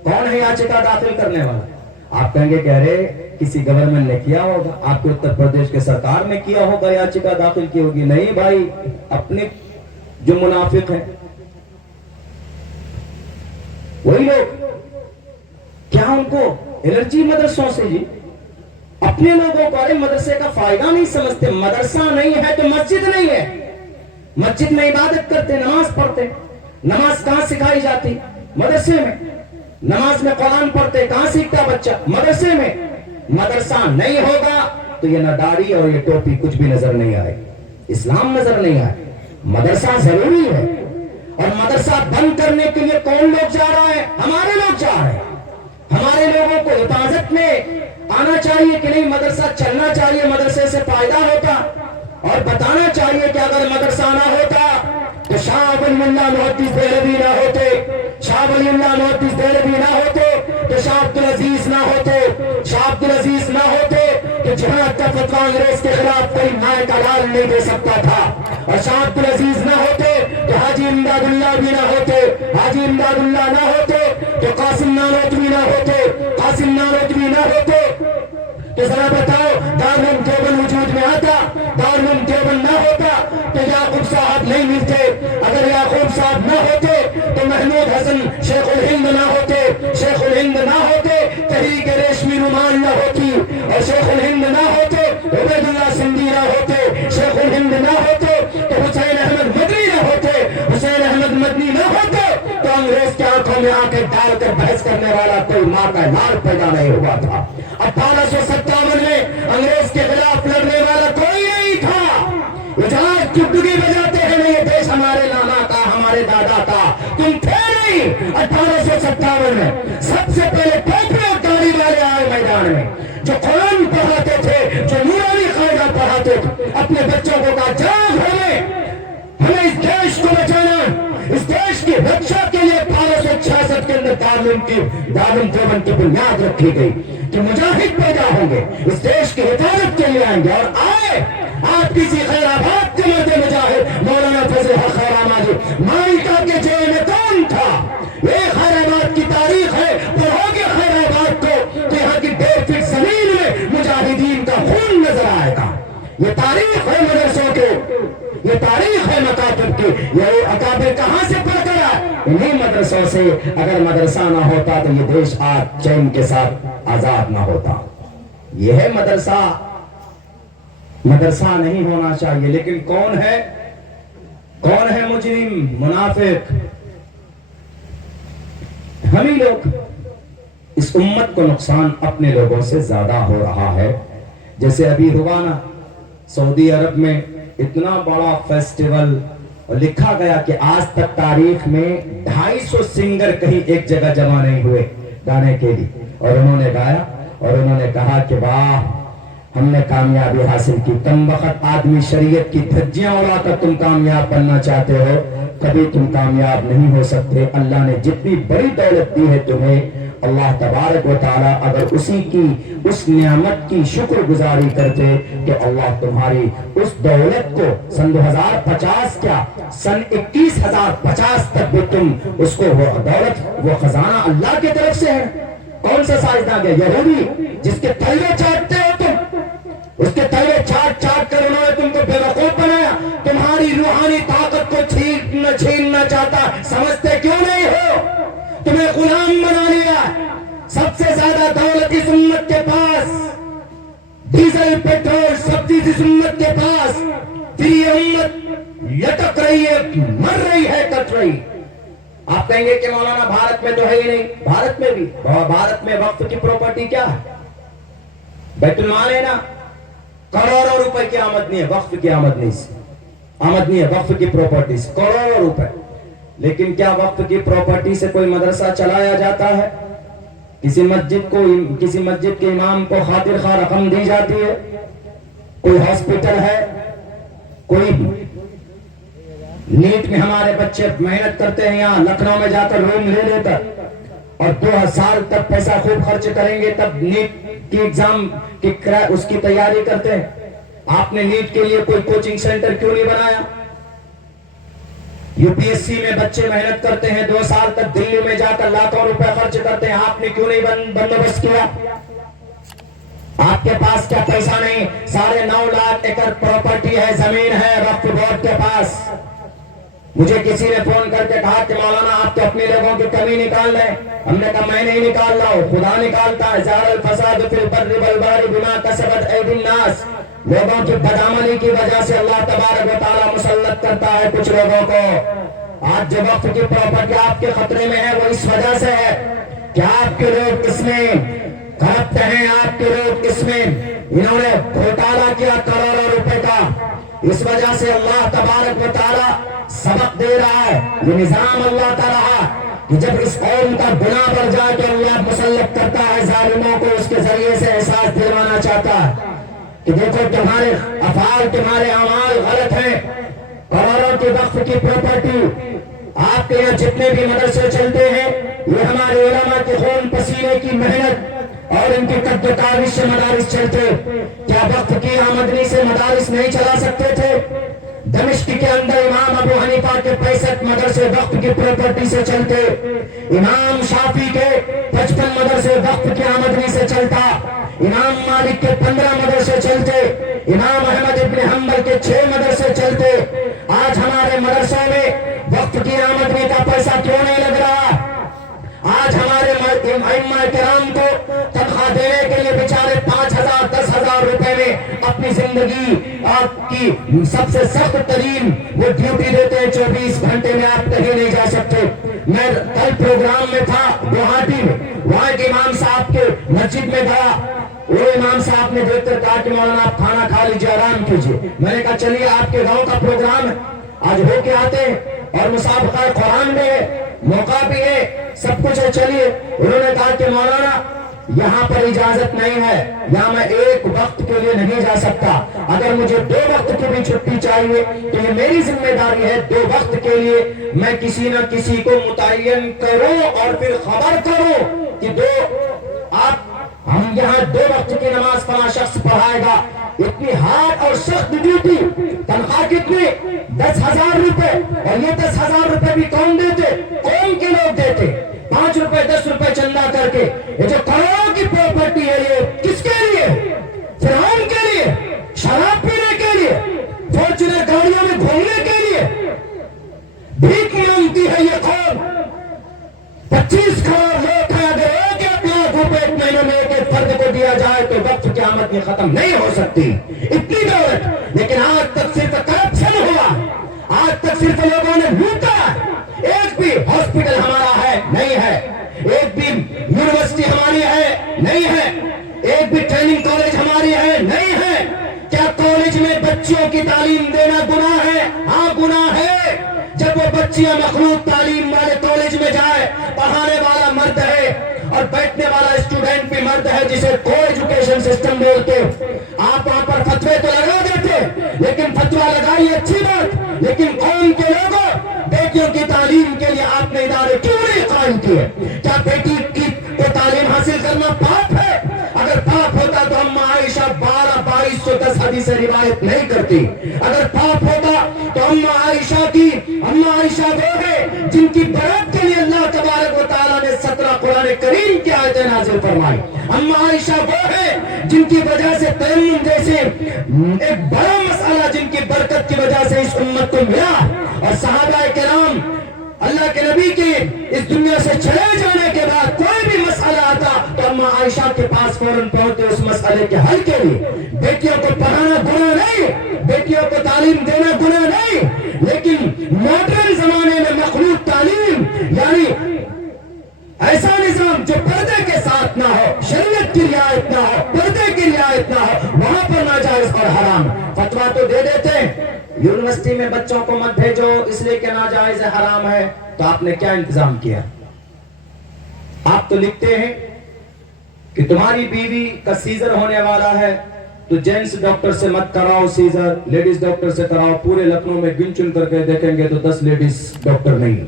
کون ہے یاچکا داخل کرنے والا؟ آپ کہیں گے کہہ رہے کسی گورنمنٹ نے کیا ہوگا، آپ کے اتر پردیش کے سرکار نے کیا ہوگا، یاچکا داخل کی ہوگی. نہیں بھائی، اپنے جو منافق ہیں وہی لوگ. کیا ان کو الرجی مدرسوں سے؟ جی اپنے لوگوں کو. ارے مدرسے کا فائدہ نہیں سمجھتے. مدرسہ نہیں ہے تو مسجد نہیں ہے. مسجد میں عبادت کرتے، نماز پڑھتے. نماز کہاں سکھائی جاتی؟ مدرسے میں. نماز میں قرآن پڑھتے، کہاں سیکھتا بچہ؟ مدرسے میں. مدرسہ نہیں ہوگا تو یہ نہ داڑھی اور یہ ٹوپی کچھ بھی نظر نہیں آئے، اسلام نظر نہیں آئے. مدرسہ ضروری ہے. اور مدرسہ بند کرنے کے لیے کون لوگ جا رہا ہے؟ ہمارے لوگ جا رہے ہیں. ہمارے لوگوں کو حفاظت میں آنا چاہیے کہ نہیں، مدرسہ چلنا چاہیے، مدرسے سے فائدہ ہوتا. اور بتانا چاہیے کہ اگر مدرسہ نہ ہوتا تو شاہ ولی اللہ محدث دہلوی نہ ہوتے، شاہ ولی اللہ محدث دہلوی نہ ہوتے تو شاہ عبدالعزیز نہ ہوتے، شاہ عبدالعزیز نہ ہوتے تو جہاد کا فتویٰ انگریز کے خلاف کوئی نائے کا لال نہیں دے سکتا تھا. اور شاہ عبدالعزیز نہ ہوتے تو حاجی امداد اللہ بھی نہ ہوتے، حاجی امداد اللہ نہ ہوتے تو قاسم نانوتوی نہ ہوتے، قاسم نانوتوی نہ ہوتے تو ذرا بتاؤ دارالعلوم دیوبند وجود میں آتا؟ دارالعلوم دیوبند نہ ہوتا تو یعقوب صاحب نہیں ملتے. اگر یعقوب صاحب نہ ہوتے تو محمود حسن شیخ الہند نہ ہوتے، شیخ الہند نہ ہوتے تحریک ریشمی رومان نہ ہوتی، اور شیخ الہند نہ ہوتے عبید اللہ سندھی نہ ہوتے، شیخ الہند نہ ہوتے تو حسین احمد مدنی نہ ہوتے، حسین احمد مدنی نہ ہوتے تو انگریز کی آنکھوں میں آنکھیں ڈال کر بحث کرنے والا کوئی ماں کا لاڑ پیدا نہیں ہوا تھا. 1857 میں انگریز کے خلاف لڑنے والا کوئی نہیں تھا. جہاں چٹکی بجاتے ہیں یہ دیش ہمارے نانا کا، ہمارے دادا کا، تم تھے نہیں. 1857 میں سب سے پہلے ٹوپی اور داڑھی والے آئے میدان میں، جو قرآن پڑھاتے تھے، جو نورانی قاعدہ پڑھاتے تھے. اپنے بچوں کو کہا جاگ ہمیں اس دیش کو بچانا، اس دیش کی رکشا کے لیے 1866 کے اندر دارالعلوم دیوبند کی بنیاد رکھی گئی کہ مجاہد پیدا ہوں گے، اس دیش کی حفاظت کے لیے آئیں گے. اور آئے آپ کسی خیر آباد کے مرد مجاہد مولانا فضل حق خیر آبادی مائکا کے جیل میں کون تھا؟ یہ خیر آباد کی تاریخ ہے. پڑھو گے خیر آباد کو تو یہاں کی 1.5 فٹ زمین میں مجاہدین کا خون نظر آئے گا. یہ تاریخ ہے مدرسوں کے، یہ تاریخ ہے مکاتب کی. یہ اکابر کہاں سے پڑھ کر آئے؟ انہیں مدرسوں سے. اگر مدرسہ نہ ہوتا تو یہ دیش آج چین کے ساتھ آزاد نہ ہوتا. یہ ہے مدرسہ. مدرسہ نہیں ہونا چاہیے. لیکن کون ہے مجرم منافق؟ ہم ہی لوگ. اس امت کو نقصان اپنے لوگوں سے زیادہ ہو رہا ہے. جیسے ابھی ہوا نا سعودی عرب میں اتنا بڑا فیسٹیول، اور لکھا گیا کہ آج تک تاریخ میں 250 سنگر کہیں ایک جگہ جمع نہیں ہوئے گانے کے لیے. اور انہوں نے گایا اور انہوں نے کہا کہ واہ ہم نے کامیابی حاصل کی. کم وقت آدمی شریعت کی دھجیاں اڑا کر تم کامیاب بننا چاہتے ہو، کبھی تم کامیاب نہیں ہو سکتے. اللہ نے جتنی بڑی دولت دی ہے تمہیں، اللہ تبارک و تعالی اگر اسی کی اس نعمت کی شکر گزاری کرتے تو اللہ تمہاری اس دولت کو سن 2050 کیا سن 21,050 تک بھی تم اس کو وہ دولت، وہ خزانہ اللہ کی طرف سے ہے. کون سا سائنسدان ہے؟ یہودی جس کے تلوے چاٹتے ہو تم، اس کے تلوے چاٹ چاٹ کر انہوں نے تم کو بے وقوف بنایا. تمہاری روحانی طاقت کو چھیننا چاہتا، سمجھتے کیوں نہیں ہو؟ تمہیں غلام بنا لیا. سب سے زیادہ دولت اس امت کے پاس، ڈیزل پیٹرول سبزی اس امت کے پاس، پھر یہ امت لٹک رہی ہے، مر رہی ہے، کٹ رہی. آپ کہیں گے کہ مولانا بھارت میں تو ہے ہی نہیں، بھارت میں بھی، بھارت میں وقف کی پراپرٹی کیا ہے؟ بیت المال ہے نا، کروڑوں روپے کی آمدنی ہے وقف کی آمدنی سے، آمدنی ہے وقف کی پراپرٹی سے کروڑوں روپے۔ لیکن کیا وقف کی پراپرٹی سے کوئی مدرسہ چلایا جاتا ہے؟ کسی مسجد کے امام کو خاطر خواہ رقم دی جاتی ہے؟ کوئی ہاسپٹل ہے؟ کوئی نیٹ میں ہمارے بچے محنت کرتے ہیں، یہاں لکھنؤ میں جا کر روم لے لے کر اور 2 سال تک پیسہ خوب خرچ کریں گے، تب نیٹ کی ایگزام کی اس کی تیاری کرتے ہیں۔ آپ نے نیٹ کے لیے کوئی کوچنگ سینٹر کیوں نہیں بنایا؟ یو پی ایس سی میں بچے محنت کرتے ہیں، 2 سال تک دلی میں جا کر لاکھوں روپے خرچ کرتے ہیں، آپ نے کیوں نہیں بندوبست کیا؟ آپ کے پاس کیا پیسہ نہیں؟ 9.5 لاکھ ایکڑ پراپرٹی ہے، زمین ہے وقف بورڈ کے پاس۔ مجھے کسی نے فون کر کے کہا کہ مولانا آپ تو اپنے لوگوں کی کمی نکال رہے ہیں۔ ہم نے کہا میں نہیں نکال رہا ہوں، خدا نکالتا ہے۔ ظہر الفساد فی البر والبحر بما کسبت ایدی الناس، لوگوں کی بدعملی کی وجہ سے اللہ تبارک و تعالیٰ مسلط کرتا ہے کچھ لوگوں کو۔ آج جو وقف کی پراپرٹی آپ کے خطرے میں ہے وہ اس وجہ سے ہے کہ آپ کے لوگ اس میں کرپٹ ہیں، آپ کے لوگ اس میں انہوں نے گھوٹالا کیا کروڑوں روپے کا۔ اس وجہ سے اللہ تبارک و تعالیٰ سبق دے رہا ہے، یہ نظام اللہ کا رہا کہ جب اس قوم کا گناہ بڑھ جائے تو اللہ مسلط کرتا ہے ظالموں کو، اس کے ذریعے سے احساس دلوانا چاہتا ہے کہ دیکھو تمہارے افعال، تمہارے اعمال غلط ہیں۔ کروڑوں کی وقف کی پراپرٹی، آپ کے یہاں جتنے بھی مدرسے چلتے ہیں یہ ہمارے علماء کے خون پسینے کی محنت اور ان کی قد و کاوش سے مدارس چلتے۔ کیا وقف کی آمدنی سے مدارس نہیں چلا سکتے تھے؟ دمشق کے اندر امام ابو حنیفہ کے 65 مدرسے وقف کی پراپرٹی سے چلتے، امام شافعی کے 55 مدرسے وقف کی آمدنی سے چلتا، امام مالک کے 15 مدرسے چلتے، امام احمد ابن حنبل کے 6 مدرسے چلتے۔ آج ہمارے مدرسوں میں وقف کی آمدنی کا پیسہ کیوں نہیں لگ رہا؟ آج ہمارے ائمہ کرام کو تنخواہ دینے کے لیے بیچارے 5,000 10,000 روپے میں اپنی زندگی کی سب سے سخت ترین وہ ڈیوٹی دیتے ہیں، 24 گھنٹے میں آپ کہیں نہیں جا سکتے۔ میں کل پروگرام میں تھا گوہاٹی میں، وہاں کے امام صاحب کے مسجد میں گیا، وہ امام صاحب نے دیکھ کر کہا کہ مولانا آپ کھانا کھا لیجیے، آرام کیجیے۔ میں نے کہا چلیے آپ کے گاؤں کا پروگرام ہے، آج ہو کے آتے ہیں اور مسابقہ قرآن میں ہے، موقع بھی ہے، سب کچھ ہے، چلیے۔ انہوں نے کہا کہ مولانا یہاں پر اجازت نہیں ہے، یہاں میں ایک وقت کے لیے نہیں جا سکتا، اگر مجھے 2 وقت کی بھی چھٹی چاہیے تو یہ میری ذمہ داری ہے، 2 وقت کے لیے میں کسی نہ کسی کو متعین کروں اور پھر خبر کروں کہ ہم یہاں 2 وقت کی نماز فلاں شخص پڑھائے گا۔ اتنی ہارڈ اور سخت ڈیوٹی، تنخواہ کتنی؟ 10,000 روپے، اور یہ 10,000 روپے بھی کون دیتے؟ قوم کے لوگ دیتے، 5 روپے 10 روپے چندہ کر کے۔ یہ جو کروڑوں کی پراپرٹی ہے یہ کس کے لیے؟ فرعون کے لیے، شراب پینے کے لیے، فارچونر گاڑیوں میں گھومنے کے لیے۔ بھیک مانگتی ہے یہ قوم، 25 کروڑ لوگ ہیں، اگر 1 لاکھ روپے ایک مہینے میں ایک فرد کو دیا جائے تو وقت کی آمدنی ختم نہیں ہو سکتی، اتنی دولت۔ لیکن آج تک صرف کرپشن ہوا، آج تک صرف لوگوں نے لوٹا۔ ایک بھی ہاسپٹل ہمارا ہے نہیں ہے، ایک بھی یونیورسٹی ہماری ہے نہیں ہے، ایک بھی ٹریننگ کالج ہماری ہے نہیں ہے۔ کیا کالج میں بچیوں کی تعلیم دینا گناہ ہے؟ ہاں گناہ ہے۔ جب وہ بچیاں مخلوط تعلیم والے کالج میں جائے، پڑھانے والا مرد ہے اور بیٹھنے والا اسٹوڈنٹ بھی مرد ہے جسے کو ایجوکیشن سسٹم بولتے، آپ وہاں پر فتوے تو لگا دیتے، لیکن فتوا لگائی اچھی بات، لیکن قوم کے لوگوں بیٹیوں کی تعلیم کے لیے آپ نے ادارے کیوں نہیں قائم کیے؟ کیا بیٹی کو تعلیم حاصل کرنا پاپ ہے؟ اگر پاپ ہوتا تو اما عائشہ 12-2210 حدیث روایت نہیں کرتی۔ اگر پاپ ہوتا تو اما عائشہ وہ ہے جن کی برکت کے لیے اللہ تبارک و تعالیٰ نے 17 قرآن کریم کی آیتیں نازل فرمائی۔ اما عائشہ وہ ہے جن کی وجہ سے تیمم جیسے ایک بڑا مسئلہ جن کی برکت کی وجہ سے اس امت کو ملا، اور صحابہ کرام اللہ کے نبی کے اس دنیا سے چلے جانے کے بعد کوئی بھی مسئلہ آتا تو اما عائشہ کے پاس فوراً پہنچتے اس مسئلے کے حل کے لیے۔ بیٹیوں کو پڑھانا گناہ نہیں، بیٹیوں کو تعلیم دینا گناہ نہیں، لیکن ماڈرن زمانے میں مخلوط تعلیم یعنی ایسا نظام جو پردے کے ساتھ نہ ہو، شریعت کی رعایت نہ ہو، پردے کی رعایت نہ ہو، وہاں پر ناجائز اور حرام۔ فتویٰ تو دے دیتے ہیں یونیورسٹی میں بچوں کو مت بھیجو اس لیے کہ ناجائز ہے، حرام ہے، تو آپ نے کیا انتظام کیا؟ آپ تو لکھتے ہیں کہ تمہاری بیوی کا سیزر ہونے والا ہے تو جینٹس ڈاکٹر سے مت کراؤ سیزر، لیڈیز ڈاکٹر سے کراؤ۔ پورے لکھنؤ میں گن چن کر کے دیکھیں گے تو 10 لیڈیز ڈاکٹر نہیں۔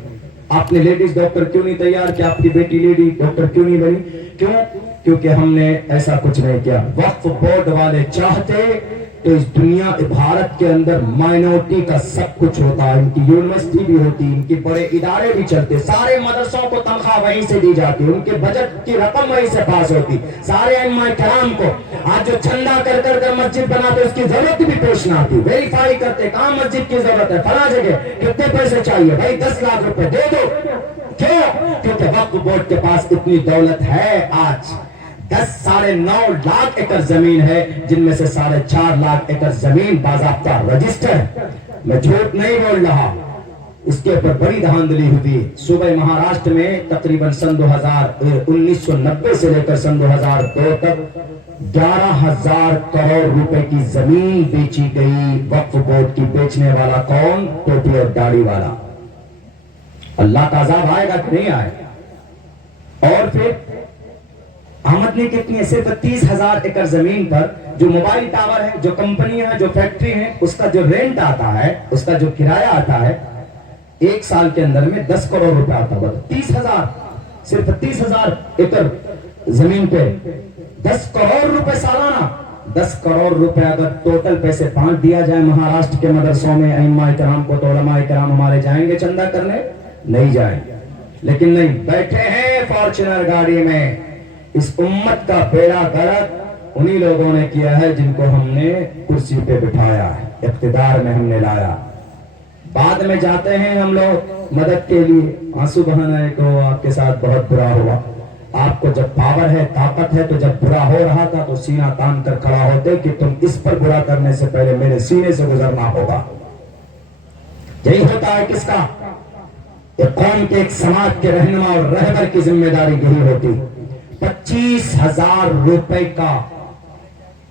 آپ نے لیڈیز ڈاکٹر کیوں نہیں تیار کیا؟ آپ کی بیٹی لیڈی ڈاکٹر کیوں نہیں بنی؟ کیوں؟ کیونکہ ہم نے ایسا کچھ نہیں کیا۔ وقف بورڈ والے چاہتے تو اس دنیا بھارت کے اندر مائنورٹی کا سب کچھ ہوتا ہے، ان کی یونیورسٹی بھی ہوتی، ان کے بڑے ادارے بھی چلتے، سارے مدرسوں کو تنخواہ وہیں سے دی جاتی، ان کے بجٹ کی رقم وہیں سے پاس ہوتی، سارے ائمہ کرام کو آج جو چندہ کر کر مسجد بناتے اس کی ضرورت بھی پیش نہ آتی، ویریفائی کرتے کہاں مسجد کی ضرورت ہے، فلاں جگہ کتنے پیسے چاہیے، بھائی 10 لاکھ روپے دے دو۔ کیوں؟ کیونکہ وقف بورڈ کے پاس اتنی دولت ہے۔ آج 10.9 لاکھ ایکڑ زمین ہے، جن میں سے 4.5 لاکھ ایکڑ زمین باضابطہ رجسٹر ہے۔ میں جھوٹ نہیں بول رہا، اس کے اوپر بڑی دھاندلی ہوئی۔ صوبہ مہاراشٹر میں تقریباً سن 1990 سے لے کر سن 2002 تک 11,000 کروڑ روپے کی زمین بیچی گئی۔ وقف بورڈ کی بیچنے والا کون؟ ٹوپی اور داڑھی والا۔ اللہ کا عذاب آئے گا کہ نہیں آئے گا؟ اور پھر آمدنی کتنی ہے؟ صرف 30,000 ایکڑ زمین پر جو موبائل ٹاور ہے، جو کمپنیاں ہیں، جو فیکٹری ہیں، اس کا جو رینٹ آتا ہے، اس کا جو کرایہ آتا ہے، ایک سال کے اندر میں 10 کروڑ روپے آتا ہے۔ 30,000 صرف 30,000 ایکڑ زمین پہ 10 کروڑ روپے سالانہ۔ 10 کروڑ روپے اگر ٹوٹل پیسے بانٹ دیا جائے مہاراشٹر کے مدرسوں میں ائمہ کرام کو، تو علماء کرام ہمارے جائیں گے چندہ کرنے؟ نہیں جائیں۔ لیکن نہیں، بیٹھے ہیں فارچونر گاڑی میں۔ اس امت کا بیڑا غرق انہی لوگوں نے کیا ہے جن کو ہم نے کرسی پہ بٹھایا ہے، اقتدار میں ہم نے لایا۔ بعد میں جاتے ہیں ہم لوگ مدد کے لیے، آنسو بہانا ہے کہ آپ کے ساتھ بہت برا ہوا۔ آپ کو جب پاور ہے، طاقت ہے، تو جب برا ہو رہا تھا تو سینہ تان کر کھڑا ہوتے کہ تم اس پر برا کرنے سے پہلے میرے سینے سے گزرنا ہوگا۔ یہی ہوتا ہے کس کا؟ ایک قوم کے، ایک سماج کے رہنما اور رہبر کی ذمہ داری یہی ہوتی۔ 25,000 روپے کا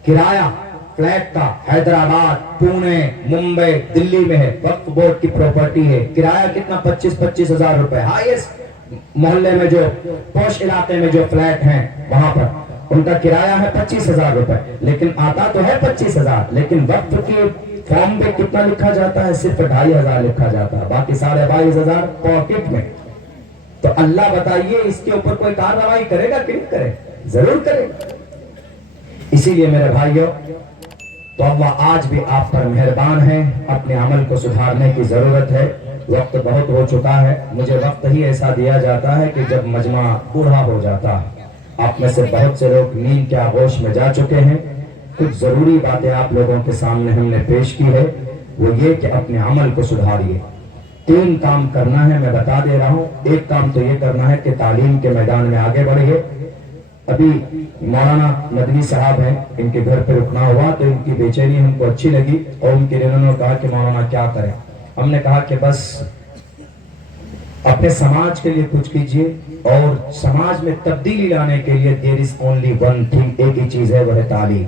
کرایہ فلیٹ کا حیدرآباد، پونے، ممبئی، دلی میں ہے، وقف بورڈ کی پراپرٹی ہے۔ کرایہ کتنا؟ 25,000 روپے۔ ہائیسٹ محلے میں جو پوش علاقے میں جو فلیٹ ہیں وہاں پر ان کا کرایہ ہے 25,000 روپے، لیکن آتا تو ہے 25,000، لیکن وقف کی فارم پہ کتنا لکھا جاتا ہے؟ صرف 2,500 لکھا جاتا ہے، باقی 22,500 پاکٹ میں۔ تو اللہ بتائیے اس کے اوپر کوئی کارروائی کرے گا کہ نہیں کرے؟ ضرور کرے گا۔ اسی لیے میرے بھائیوں، تو اللہ آج بھی آپ پر مہربان ہے، اپنے عمل کو سدھارنے کی ضرورت ہے۔ وقت بہت ہو چکا ہے، مجھے وقت ہی ایسا دیا جاتا ہے کہ جب مجمع بوڑھا ہو جاتا ہے۔ آپ میں سے بہت سے لوگ نیند کے آغوش میں جا چکے ہیں۔ کچھ ضروری باتیں آپ لوگوں کے سامنے ہم نے پیش کی ہے، وہ یہ کہ اپنے عمل کو سدھاریے۔ 3 کام کرنا ہے، میں بتا دے رہا ہوں۔ ایک کام تو یہ کرنا ہے کہ تعلیم کے میدان میں آگے بڑھیے۔ ابھی مولانا مدنی صاحب ہیں، ان کے گھر پہ رکنا ہوا تو ان کی بے چینی ہم کو اچھی لگی، اور ان کے لیے انہوں نے کہا کہ مولانا کیا کریں؟ ہم نے کہا کہ بس اپنے سماج کے لیے کچھ کیجئے، اور سماج میں تبدیلی لانے کے لیے there is only one thing، ایک ہی چیز ہے، وہ ہے تعلیم۔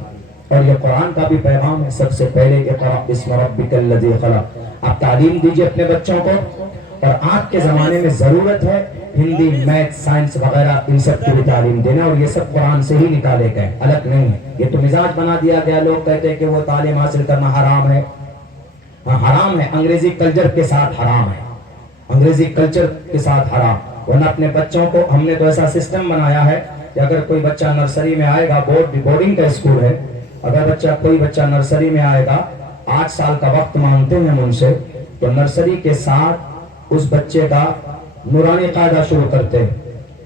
اور یہ قرآن کا بھی پیغام ہے، سب سے پہلے اقرأ باسم ربک الذی خلق۔ آپ تعلیم دیجئے اپنے بچوں کو، اور آج کے زمانے میں ضرورت ہے ہندی، میتھ، سائنس وغیرہ ان سب کی بھی تعلیم دینا، اور یہ سب قرآن سے ہی نکالے گئے، الگ نہیں ہے۔ یہ تو مزاج بنا دیا گیا، لوگ کہتے ہیں کہ وہ تعلیم حاصل کرنا حرام ہے۔ ہاں حرام ہے، انگریزی کلچر کے ساتھ حرام ہے، انگریزی کلچر کے ساتھ حرام۔ ورنہ اپنے بچوں کو ہم نے تو ایسا سسٹم بنایا ہے کہ اگر کوئی بچہ نرسری میں آئے گا، بورڈنگ کا اسکول ہے، اگر کوئی بچہ نرسری میں آئے گا، 8 سال کا وقت مانگتے ہیں ہم ان سے، تو نرسری کے ساتھ اس بچے کا نورانی قاعدہ شروع کرتے ہیں،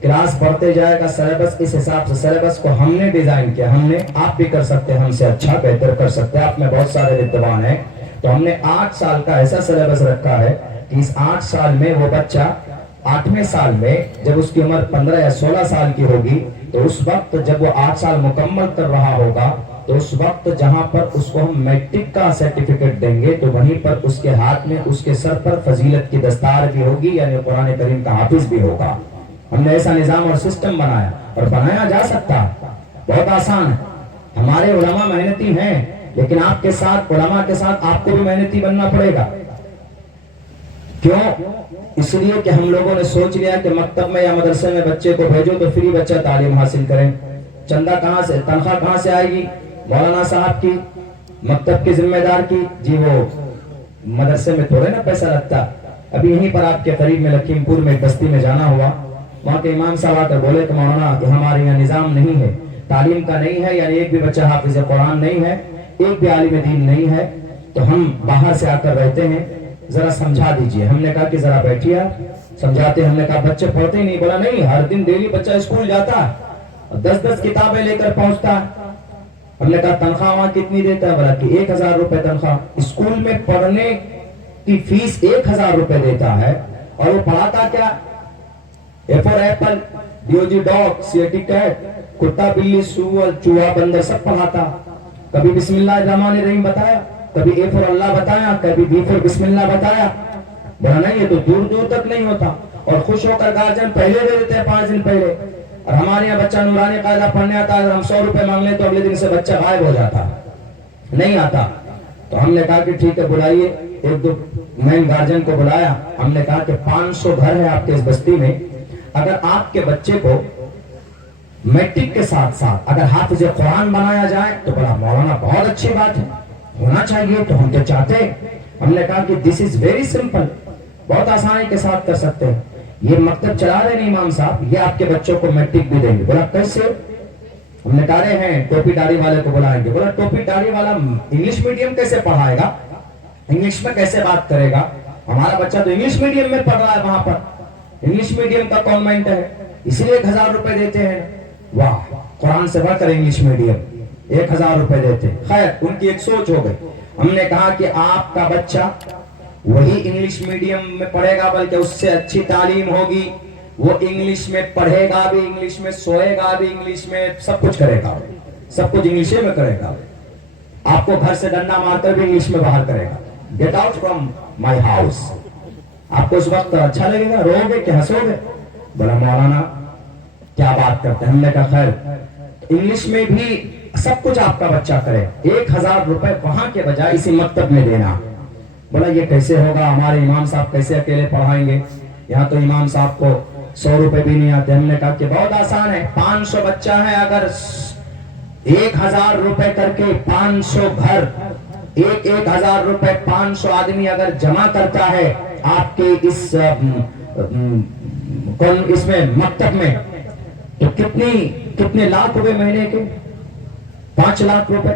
کلاس پڑھتے جائے گا، سلیبس اس حساب سے، سلیبس کو ہم نے ڈیزائن کیا، ہم نے، آپ بھی کر سکتے ہیں، ہم سے اچھا بہتر کر سکتے ہیں، آپ میں بہت سارے ودوان ہیں، تو ہم نے 8 سال کا ایسا سلیبس رکھا ہے کہ اس 8 سال میں وہ بچہ 8ویں سال میں جب اس کی عمر 15 یا 16 سال کی ہوگی، تو اس وقت جب وہ 8 سال مکمل کر رہا ہوگا تو اس وقت جہاں پر اس کو ہم میٹرک کا سرٹیفکیٹ دیں گے تو وہیں پر اس کے ہاتھ میں اس کے سر پر فضیلت کی دستار بھی ہوگی، یعنی قرآن کریم کا حافظ بھی ہوگا۔ ہم نے ایسا نظام اور سسٹم بنایا، اور بنایا جا سکتا ہے، بہت آسان ہے۔ ہمارے علماء محنتی ہیں، لیکن آپ کے ساتھ، علماء کے ساتھ آپ کو بھی محنتی بننا پڑے گا۔ کیوں؟ اس لیے کہ ہم لوگوں نے سوچ لیا کہ مکتب میں یا مدرسے میں بچے کو بھیجو تو فری بچہ تعلیم حاصل کریں۔ چندہ کہاں سے، تنخواہ کہاں سے آئے گی؟ مولانا صاحب کی، مکتب کے ذمہ دار کی، جی وہ مدرسے میں تھوڑے نا پیسہ لگتا۔ ابھی یہیں پر آپ کے قریب میں لکھیم پور میں ایک بستی میں جانا ہوا، وہاں کے امام صاحب آ کر بولے کہ مولانا کہ ہمارے یہاں نظام نہیں ہے، تعلیم کا نہیں ہے، یعنی ایک بھی بچہ حافظ قرآن نہیں ہے، ایک بھی عالم دین نہیں ہے، تو ہم باہر سے آ کر رہتے ہیں، ذرا سمجھا دیجئے۔ ہم نے کہا کہ ذرا بیٹھیے، سمجھاتے۔ ہم نے کہا بچے پڑھتے ہی نہیں۔ بولا نہیں، ہر دن ڈیلی بچہ اسکول جاتا ہے، 10 کتابیں لے کر پہنچتا ہے۔ ہم نے کہا تنخواہ وہاں کتنی دیتا ہے؟ بولا کہ 1000 روپے تنخواہ۔ اسکول میں پڑھنے کی فیس 1000 روپے دیتا ہے، اور وہ پڑھاتا کیا؟ اے فور ایپل، ڈیو جی ڈاگ، سی ٹی کیٹ، کتا بلی سور چوہا بندر سب پڑھاتا۔ کبھی بسم اللہ الرحمن الرحیم بتایا، کبھی اے فور اللہ بتایا، کبھی بی فور بسم اللہ بتایا؟ بولا نہیں، یہ تو دور دور تک نہیں ہوتا۔ اور خوش ہو کر گارجن پہلے دے دیتے ہیں 5 دن پہلے۔ اور ہمارے یہاں بچہ نورانی قاعدہ پڑھنے آتا ہے، ہم 100 روپے مانگ لیں تو اگلے دن سے بچہ غائب ہو جاتا، نہیں آتا۔ تو ہم نے کہا کہ ٹھیک ہے، بلائیے۔ 1-2 مین گارجن کو بلایا۔ ہم نے کہا کہ 500 گھر ہے آپ کے اس بستی میں، اگر آپ کے بچے کو میٹرک کے ساتھ ساتھ اگر حافظ قرآن بنایا جائے تو بڑا مولانا بہت اچھی بات ہے، ہونا چاہیے، تو ہم تو چاہتے ہیں۔ ہم نے کہا کہ دس از ویری سمپل، بہت آسانی کے ساتھ کر سکتے ہیں۔ یہ مکتب چلا رہے ہیں امام صاحب، یہ آپ کے بچوں کو میٹرک بھی دیں گے۔ بولا کیسے؟ ہم نے کہا رہے ہیں ٹوپی داڑھی والے کو بلائیں گے۔ بولا ٹوپی داڑھی والا انگلش میڈیم کیسے پڑھائے گا، انگلش میں کیسے بات کرے گا؟ ہمارا بچہ تو انگلش میڈیم میں پڑھ رہا ہے، وہاں پر انگلش میڈیم کا کانوینٹ ہے، اس لیے 1000 روپے دیتے ہیں۔ واہ، قرآن سے بڑھ کر انگلش میڈیم 1000 روپے دیتے۔ خیر، ان کی ایک سوچ ہو گئی۔ ہم نے کہا کہ آپ کا بچہ وہی انگلش میڈیم میں پڑھے گا، بلکہ اس سے اچھی تعلیم ہوگی، وہ انگلش میں پڑھے گا بھی، انگلش میں سوئے گا بھی، انگلش میں سب کچھ کرے گا، سب کچھ انگلش میں کرے گا۔ آپ کو گھر سے ڈنڈا مار کر بھی انگلش میں باہر کرے گا، get out from my house. آپ کو اس وقت اچھا لگے گا، رو گے کہ ہنسو گے؟ بولا مولانا کیا بات کرتے ہیں۔ ہم نے کہا خیر، انگلش میں بھی سب کچھ آپ کا بچہ کرے، 1000 روپے وہاں کے بجائے اسی مکتب میں دینا۔ بولا یہ کیسے ہوگا، ہمارے امام صاحب کیسے اکیلے پڑھائیں گے، یہاں تو امام صاحب کو 100 روپے بھی نہیں آتے۔ ہم نے کہا کہ بہت آسان ہے، 500 بچہ ہے، اگر 1000 روپے کر کے 500 گھر، 1000 روپے 500 آدمی اگر جمع کرتا ہے آپ کے اس میں مکتب میں، تو کتنے لاکھ ہوئے مہینے کے؟ 5 لاکھ روپے،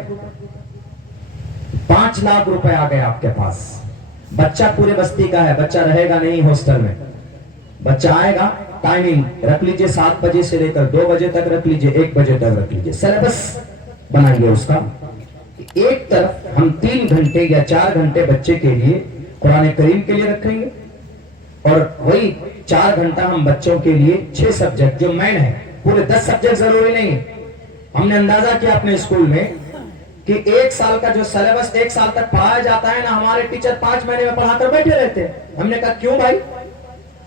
5 لاکھ روپے آ گئے آپ کے پاس۔ بچہ پورے بستی کا ہے، بچہ رہے گا نہیں ہاسٹل میں، بچہ آئے گا، ٹائمنگ رکھ لیجئے 7 بجے سے لے کر 2 بجے تک رکھ لیجئے، 1 بجے تک رکھ لیجئے، سیلیبس بنائیے اس کا۔ ایک طرف ہم 3 گھنٹے یا 4 گھنٹے بچے کے لیے قرآن کریم کے لیے رکھیں گے، اور وہی 4 گھنٹہ ہم بچوں کے لیے 6 سبجیکٹ جو مین ہے، پورے 10 سبجیکٹ ضروری نہیں ہے۔ ہم نے اندازہ کیا اپنے اسکول میں کہ 1 سال کا جو سیلیبس 1 سال تک پڑھایا جاتا ہے نا، ہمارے ٹیچر 5 مہینے میں پڑھا کر بیٹھے رہتے ہیں۔ ہم نے کہا کیوں بھائی؟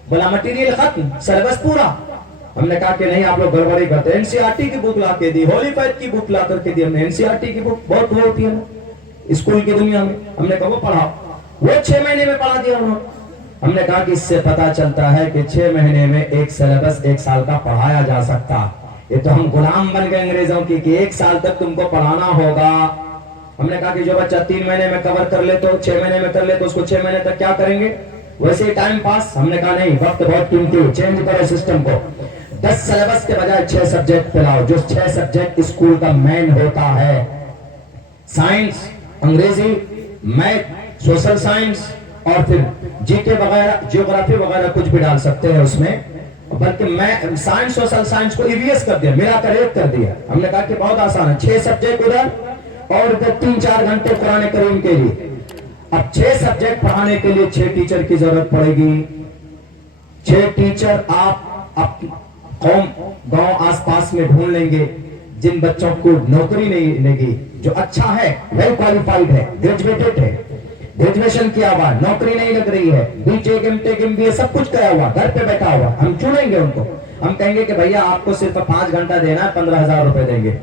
بولا مٹیریل ختم، سیلیبس پورا۔ ہم نے کہا کہ نہیں، آپ لوگ گڑبڑی کرتے، این سی آر ٹی کی بک لا کے دی، ہولی فیتھ کی بک لا کر کے دی۔ ہم نے این سی آر ٹی کی بک بہت وہ ہوتی ہے نا اسکول کی دنیا میں، ہم نے کہا وہ پڑھاؤ، وہ 6 مہینے میں پڑھا دیا انہوں نے۔ ہم نے کہا کہ اس سے پتا چلتا ہے کہ 6 مہینے میں ایک سیلیبس 1 سال کا پڑھایا جا سکتا۔ یہ تو ہم غلام بن گئے انگریزوں کی کہ 1 سال تک تم کو پڑھانا ہوگا۔ ہم نے کہا کہ جو بچہ 3 مہینے میں کور کر لے تو 6 مہینے میں کر لے تو اس کو 6 مہینے تک کیا کریں گے؟ ویسے ہی ٹائم پاس۔ ہم نے کہا نہیں، وقت بہت قیمتی ہے، چینج کرو سسٹم کو، 10 سیلیبس کے بجائے 6 سبجیکٹ پلاؤ، جو 6 سبجیکٹ اسکول کا مین ہوتا ہے، سائنس، انگریزی، میتھ، سوشل سائنس، اور پھر جی کے وغیرہ، جیوگرافی وغیرہ کچھ بھی ڈال سکتے ہیں اس میں، بلکہ میں سائنس سوشل سائنس کو ای وی ایس کر دیا، ملا کر 1 کر دیا۔ ہم نے کہا کہ بہت آسان ہے، 6 سبجیکٹ ادھر اور ادھر 3-4 گھنٹے قرآن کریم کے لیے۔ اب 6 سبجیکٹ پڑھانے کے لیے 6 ٹیچر کی ضرورت پڑے گی۔ 6 ٹیچر آپ قوم گاؤں آس پاس میں ڈھونڈ لیں گے، جن بچوں کو نوکری نہیں لگی، جو اچھا ہے، ویل کوالیفائڈ ہے، گریجویٹڈ ہے، گریجویشن کیا ہوا، نوکری نہیں لگ رہی ہے، B tech M tech M B A سب کچھ کیا ہوا، گھر پہ بیٹھا ہوا، ہم چنیں گے ان کو، ہم کہیں گے کہ بھیا آپ کو صرف 5 گھنٹہ دینا ہے، 15,000 روپے دیں گے،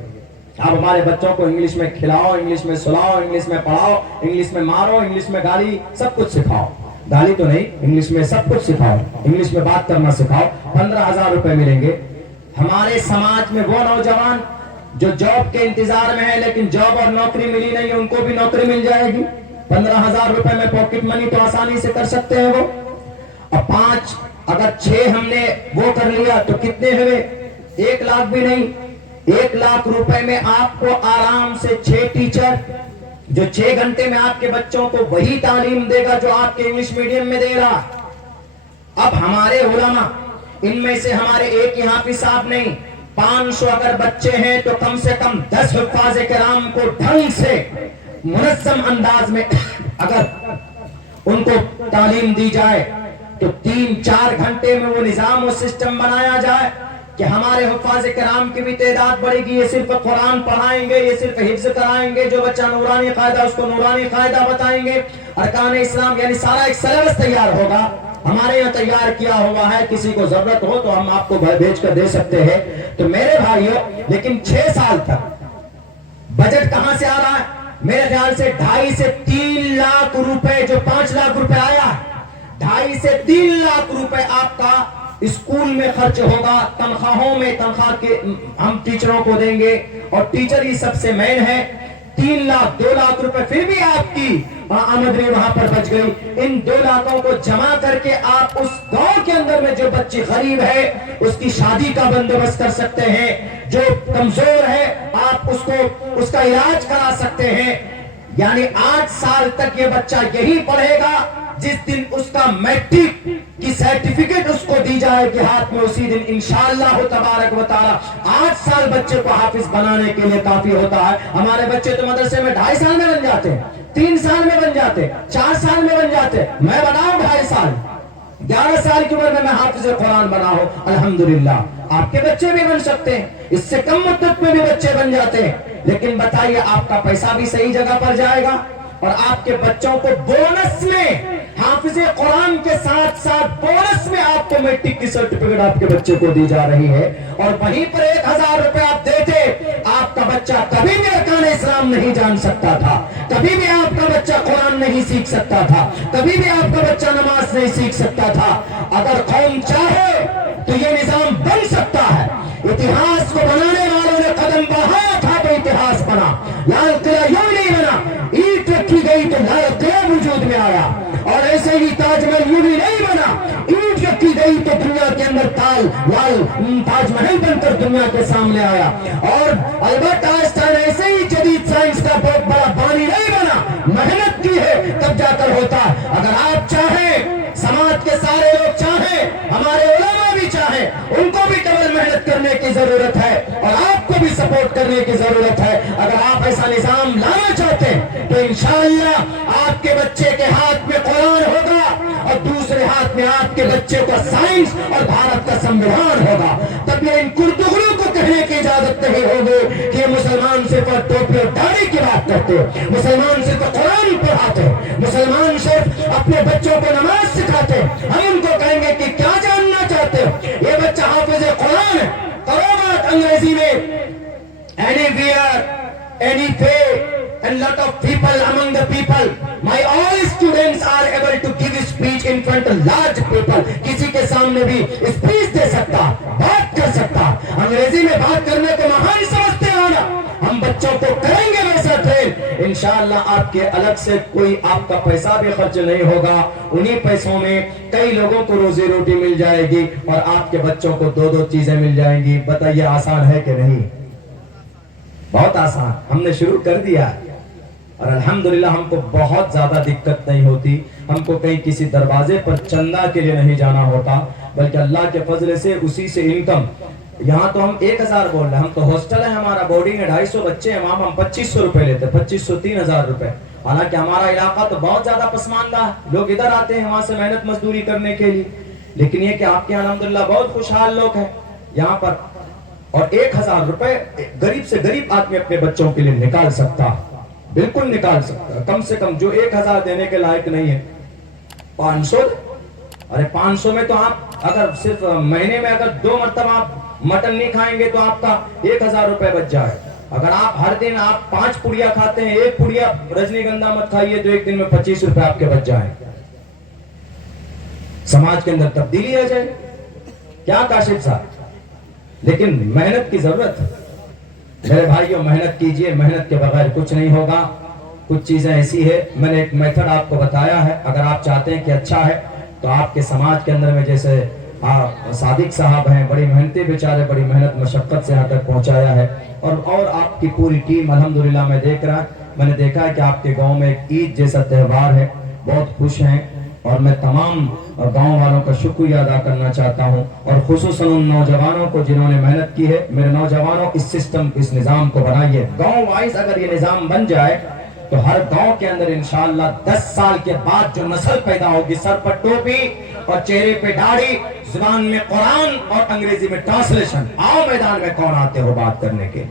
آپ ہمارے بچوں کو انگلش میں کھلاؤ، انگلش میں سلاؤ، انگلش میں پڑھاؤ، انگلش میں مارو، انگلش میں گالی، سب کچھ سکھاؤ، گالی تو نہیں، انگلش میں سب کچھ سکھاؤ، انگلش میں بات کرنا سکھاؤ، 15,000 روپے ملیں گے۔ ہمارے سماج میں وہ نوجوان جو جاب کے انتظار میں ہے لیکن جاب اور نوکری ملی نہیں، ان کو بھی نوکری مل جائے گی، 15,000 روپے میں پاکٹ منی تو آسانی سے کر سکتے ہیں وہ۔ اب 5 اگر 6 ہم نے وہ کر لیا تو کتنے ہوئے؟ 1 لاکھ بھی نہیں، 1 لاکھ روپے میں آپ کو آرام سے 6 ٹیچر جو 6 گھنٹے میں آپ کے بچوں کو وہی تعلیم دے گا جو آپ کے انگلش میڈیم میں دے رہا۔ اب ہمارے علماء، ان میں سے ہمارے ایک ہی حافظ صاحب نہیں، 500 اگر بچے ہیں تو کم سے کم 10 حفاظ کرام کو ڈھنگ سے منظم انداز میں اگر ان کو تعلیم دی جائے تو 3-4 گھنٹے میں وہ نظام و سسٹم بنایا جائے کہ ہمارے حفاظ کرام کی بھی تعداد بڑھے گی، یہ صرف قرآن پڑھائیں گے، یہ صرف حفظ کرائیں گے، جو بچہ نورانی قاعدہ اس کو نورانی قاعدہ بتائیں گے، ارکان اسلام یعنی سارا ایک سلیبس تیار ہوگا، ہمارے یہاں تیار کیا ہوا ہے، کسی کو ضرورت ہو تو ہم آپ کو بھیج کر دے سکتے ہیں۔ تو میرے بھائیوں، لیکن 6 سال تک بجٹ کہاں سے آ رہا ہے؟ میرے خیال سے 2.5 سے 3 لاکھ روپے، جو 5 لاکھ روپے آیا، 2.5 سے 3 لاکھ روپے آپ کا اسکول میں خرچ ہوگا، تنخواہوں میں، تنخواہ کے ہم ٹیچروں کو دیں گے، اور ٹیچر ہی سب سے مین ہے۔ 3 لاکھ 2 لاکھ روپے پھر بھی آپ کی آمدنی وہاں پر بچ گئی۔ ان 2 لاکھوں کو جمع کر کے آپ اس گاؤں کے اندر میں جو بچی غریب ہے اس کی شادی کا بندوبست کر سکتے ہیں، جو کمزور ہے آپ اس کو اس کا علاج کرا سکتے ہیں۔ یعنی 8 سال تک یہ بچہ یہی پڑھے گا، جس دن اس کا میٹرک کی سرٹیفکیٹ اس کو دی جائے گی ہاتھ میں، اسی دن انشاءاللہ تبارک و تعالی 8 سال بچے کو حافظ بنانے کے لیے کافی ہوتا ہے۔ ہمارے بچے تو مدرسے میں 2.5 سال میں بن جاتے ہیں، 3 سال میں بن جاتے، 4 سال میں بن جاتے، میں بناؤں 2.5 سال، 11 سال کی عمر میں حافظ قرآن بنا ہوں، الحمدللہ آپ کے بچے بھی بن سکتے ہیں، اس سے کم مدت میں بھی بچے بن جاتے ہیں۔ لیکن بتائیے آپ کا پیسہ بھی صحیح جگہ پر جائے گا، اور آپ کے بچوں کو بونس میں حافظ قرآن کے ساتھ ساتھ بونس میں آپ کو میٹرک کی سرٹیفکیٹ آپ کے بچے کو دی جا رہی ہے، اور وہیں پر 1,000 روپے آپ دیتے، آپ کا بچہ کبھی بھی ارکان اسلام نہیں جان سکتا تھا، کبھی بھی آپ کا بچہ قرآن نہیں سیکھ سکتا تھا، کبھی بھی آپ کا بچہ نماز نہیں سیکھ سکتا تھا۔ اگر قوم چاہے تو یہ نظام بن سکتا ہے۔ اتہاس کو بنانے والوں نے قدم بڑھایا تھا تو اتہاس بنا، لال قلعہ یوں نہیں بنا، اینٹ رکھی گئی تو لال قلعہ وجود میں آیا، اور ایسے ہی تاج محل یوں بھی نہیں بنا، اینٹ رکھی گئی تو دنیا کے اندر لال تاج محل بن کر دنیا کے سامنے آیا، اور البرٹ آئنسٹائن ایسے ہی جدید سائنس کا بہت بڑا بانی نہیں بنا، محنت کی ہے تب جا کر ہوتا۔ اگر آپ چاہیں، سماج کے سارے لوگ چاہیں، ہمارے علماء بھی چاہیں، ان کو بھی ڈبل محنت کرنے کی ضرورت ہے، اور آپ کو بھی سپورٹ کرنے کی ضرورت ہے۔ اگر آپ ایسا نظام لانا چاہتے ہیں تو انشاءاللہ آپ کے بچے کے ہاتھ میں قرآن ہوگا، اور دوسرے ہاتھ میں آپ کے بچے کو سائنس اور بھارت کا سنویدھان ہوگا۔ تب یہ ان کردغلوں کو کہنے کی اجازت نہیں ہوگی کہ مسلمان صرف ٹوپی اور داڑھی کی بات کرتے، مسلمان صرف قرآن پڑھاتے، مسلمان صرف اپنے بچوں کو نماز سکھاتے۔ ہم ان کو کہیں گے کہ کیا جاننا چاہتے ہو؟ یہ بچہ حافظ قرآن ہے، کرو بات انگریزی میں، anywhere, anywhere, and lot of people among the people, my all students are able to give speech in front of large people. کسی کے سامنے بھی اسپیچ دے سکتا، بات کر سکتا، انگریزی میں بات کرنے کو مہان سمجھتے ہیں نا، ہم بچوں کو کریں گے ویسا ٹرین، انشاءاللہ آپ کے الگ سے کوئی آپ کا پیسہ بھی خرچ نہیں ہوگا، انہی پیسوں میں کئی لوگوں کو روزی روٹی مل جائے گی، اور آپ کے بچوں کو 2 چیزیں مل جائیں گی۔ بتائیے آسان ہے کہ نہیں؟ بہت آسان، ہم نے شروع کر دیا، اور الحمدللہ ہم کو بہت زیادہ دقت نہیں ہوتی، ہم کو کہیں کسی دروازے پر چندہ کے لیے نہیں جانا ہوتا، بلکہ اللہ کے فضل سے اسی سے انکم۔ یہاں تو ہم 1,000 بول رہے ہیں، ہم تو ہاسٹل ہے، ہمارا بورڈنگ ہے، 250 بچے ہیں، وہاں ہم 2500 روپے لیتے ہیں، 2500 3,000 روپے۔ حالانکہ ہمارا علاقہ تو بہت زیادہ پسماندہ ہے، لوگ ادھر آتے ہیں وہاں سے محنت مزدوری کرنے کے لیے، لیکن یہ کہ آپ کے الحمدللہ بہت خوشحال لوگ ہیں۔ یہاں پر اور 1000 روپے غریب سے غریب آدمی اپنے بچوں کے لیے نکال سکتا، بالکل نکال سکتا، کم سے کم جو 1000 دینے کے لائق نہیں ہے 500، ارے 500 میں تو آپ اگر صرف مہینے میں اگر 2 مرتبہ آپ مٹن نہیں کھائیں گے تو آپ کا 1000 روپے بچ جائے۔ اگر آپ ہر دن آپ 5 پڑیا کھاتے ہیں، 1 پڑیا رجنی گندھا مت کھائیے تو ایک دن میں 25 روپے آپ کے بچ جائیں، سماج کے اندر تبدیلی آ جائے۔ کیا کاشف صاحب، لیکن محنت کی ضرورت ہے میرے بھائیوں، محنت کیجئے، محنت کے بغیر کچھ نہیں ہوگا۔ کچھ چیزیں ایسی ہے، میں نے ایک میتھڈ آپ کو بتایا ہے، اگر آپ چاہتے ہیں کہ اچھا ہے تو آپ کے سماج کے اندر میں جیسے صادق صاحب ہیں، بڑی محنتی بیچارے، بڑی محنت مشقت سے یہاں تک پہنچایا ہے، اور آپ کی پوری ٹیم الحمدللہ میں نے دیکھا ہے کہ آپ کے گاؤں میں ایک عید جیسا تہوار ہے، بہت خوش ہیں، اور میں تمام گاؤں والوں کا شکریہ ادا کرنا چاہتا ہوں، اور خصوصاً ان نوجوانوں کو جنہوں نے محنت کی ہے۔ میرے نوجوانوں، اس سسٹم، اس نظام کو بنائیے، گاؤں وائز اگر یہ نظام بن جائے تو ہر گاؤں کے اندر انشاءاللہ 10 سال کے بعد جو نسل پیدا ہوگی، سر پر ٹوپی اور چہرے پہ داڑھی، زبان میں قرآن اور انگریزی میں ٹرانسلیشن، آؤ میدان میں کون آتے ہو بات کرنے کے؟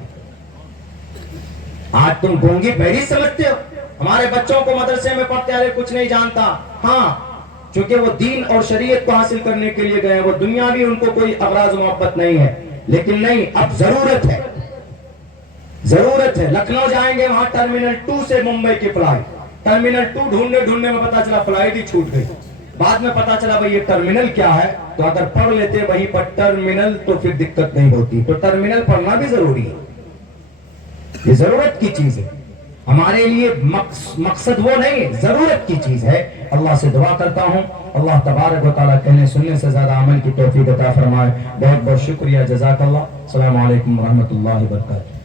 آج تم گونگی بہری سمجھتے ہو، ہمارے بچوں کو مدرسے میں پڑھتے ہیں کچھ نہیں جانتا، ہاں چونکہ وہ دین اور شریعت کو حاصل کرنے کے لیے گئے، وہ دنیاوی ان کو کوئی اغراض و محبت نہیں ہے، لیکن نہیں، اب ضرورت ہے، لکھنؤ جائیں گے، وہاں ٹرمینل 2 سے ممبئی کی فلائٹ، ٹرمینل 2 ڈھونڈنے میں پتا چلا فلائٹ ہی چھوٹ گئی، بعد میں پتا چلا بھئی یہ ٹرمینل کیا ہے، تو اگر پڑھ لیتے وہیں پر ٹرمینل تو پھر دقت نہیں ہوتی، تو ٹرمینل پڑھنا بھی ضروری ہے، یہ ضرورت کی چیز ہے، ہمارے لیے مقصد وہ نہیں، ضرورت کی چیز ہے۔ اللہ سے دعا کرتا ہوں اللہ تبارک و تعالیٰ کہنے سننے سے زیادہ عمل کی توفیق عطا فرمائے۔ بہت بہت شکریہ، جزاک اللہ، السلام علیکم ورحمۃ اللہ وبرکاتہ۔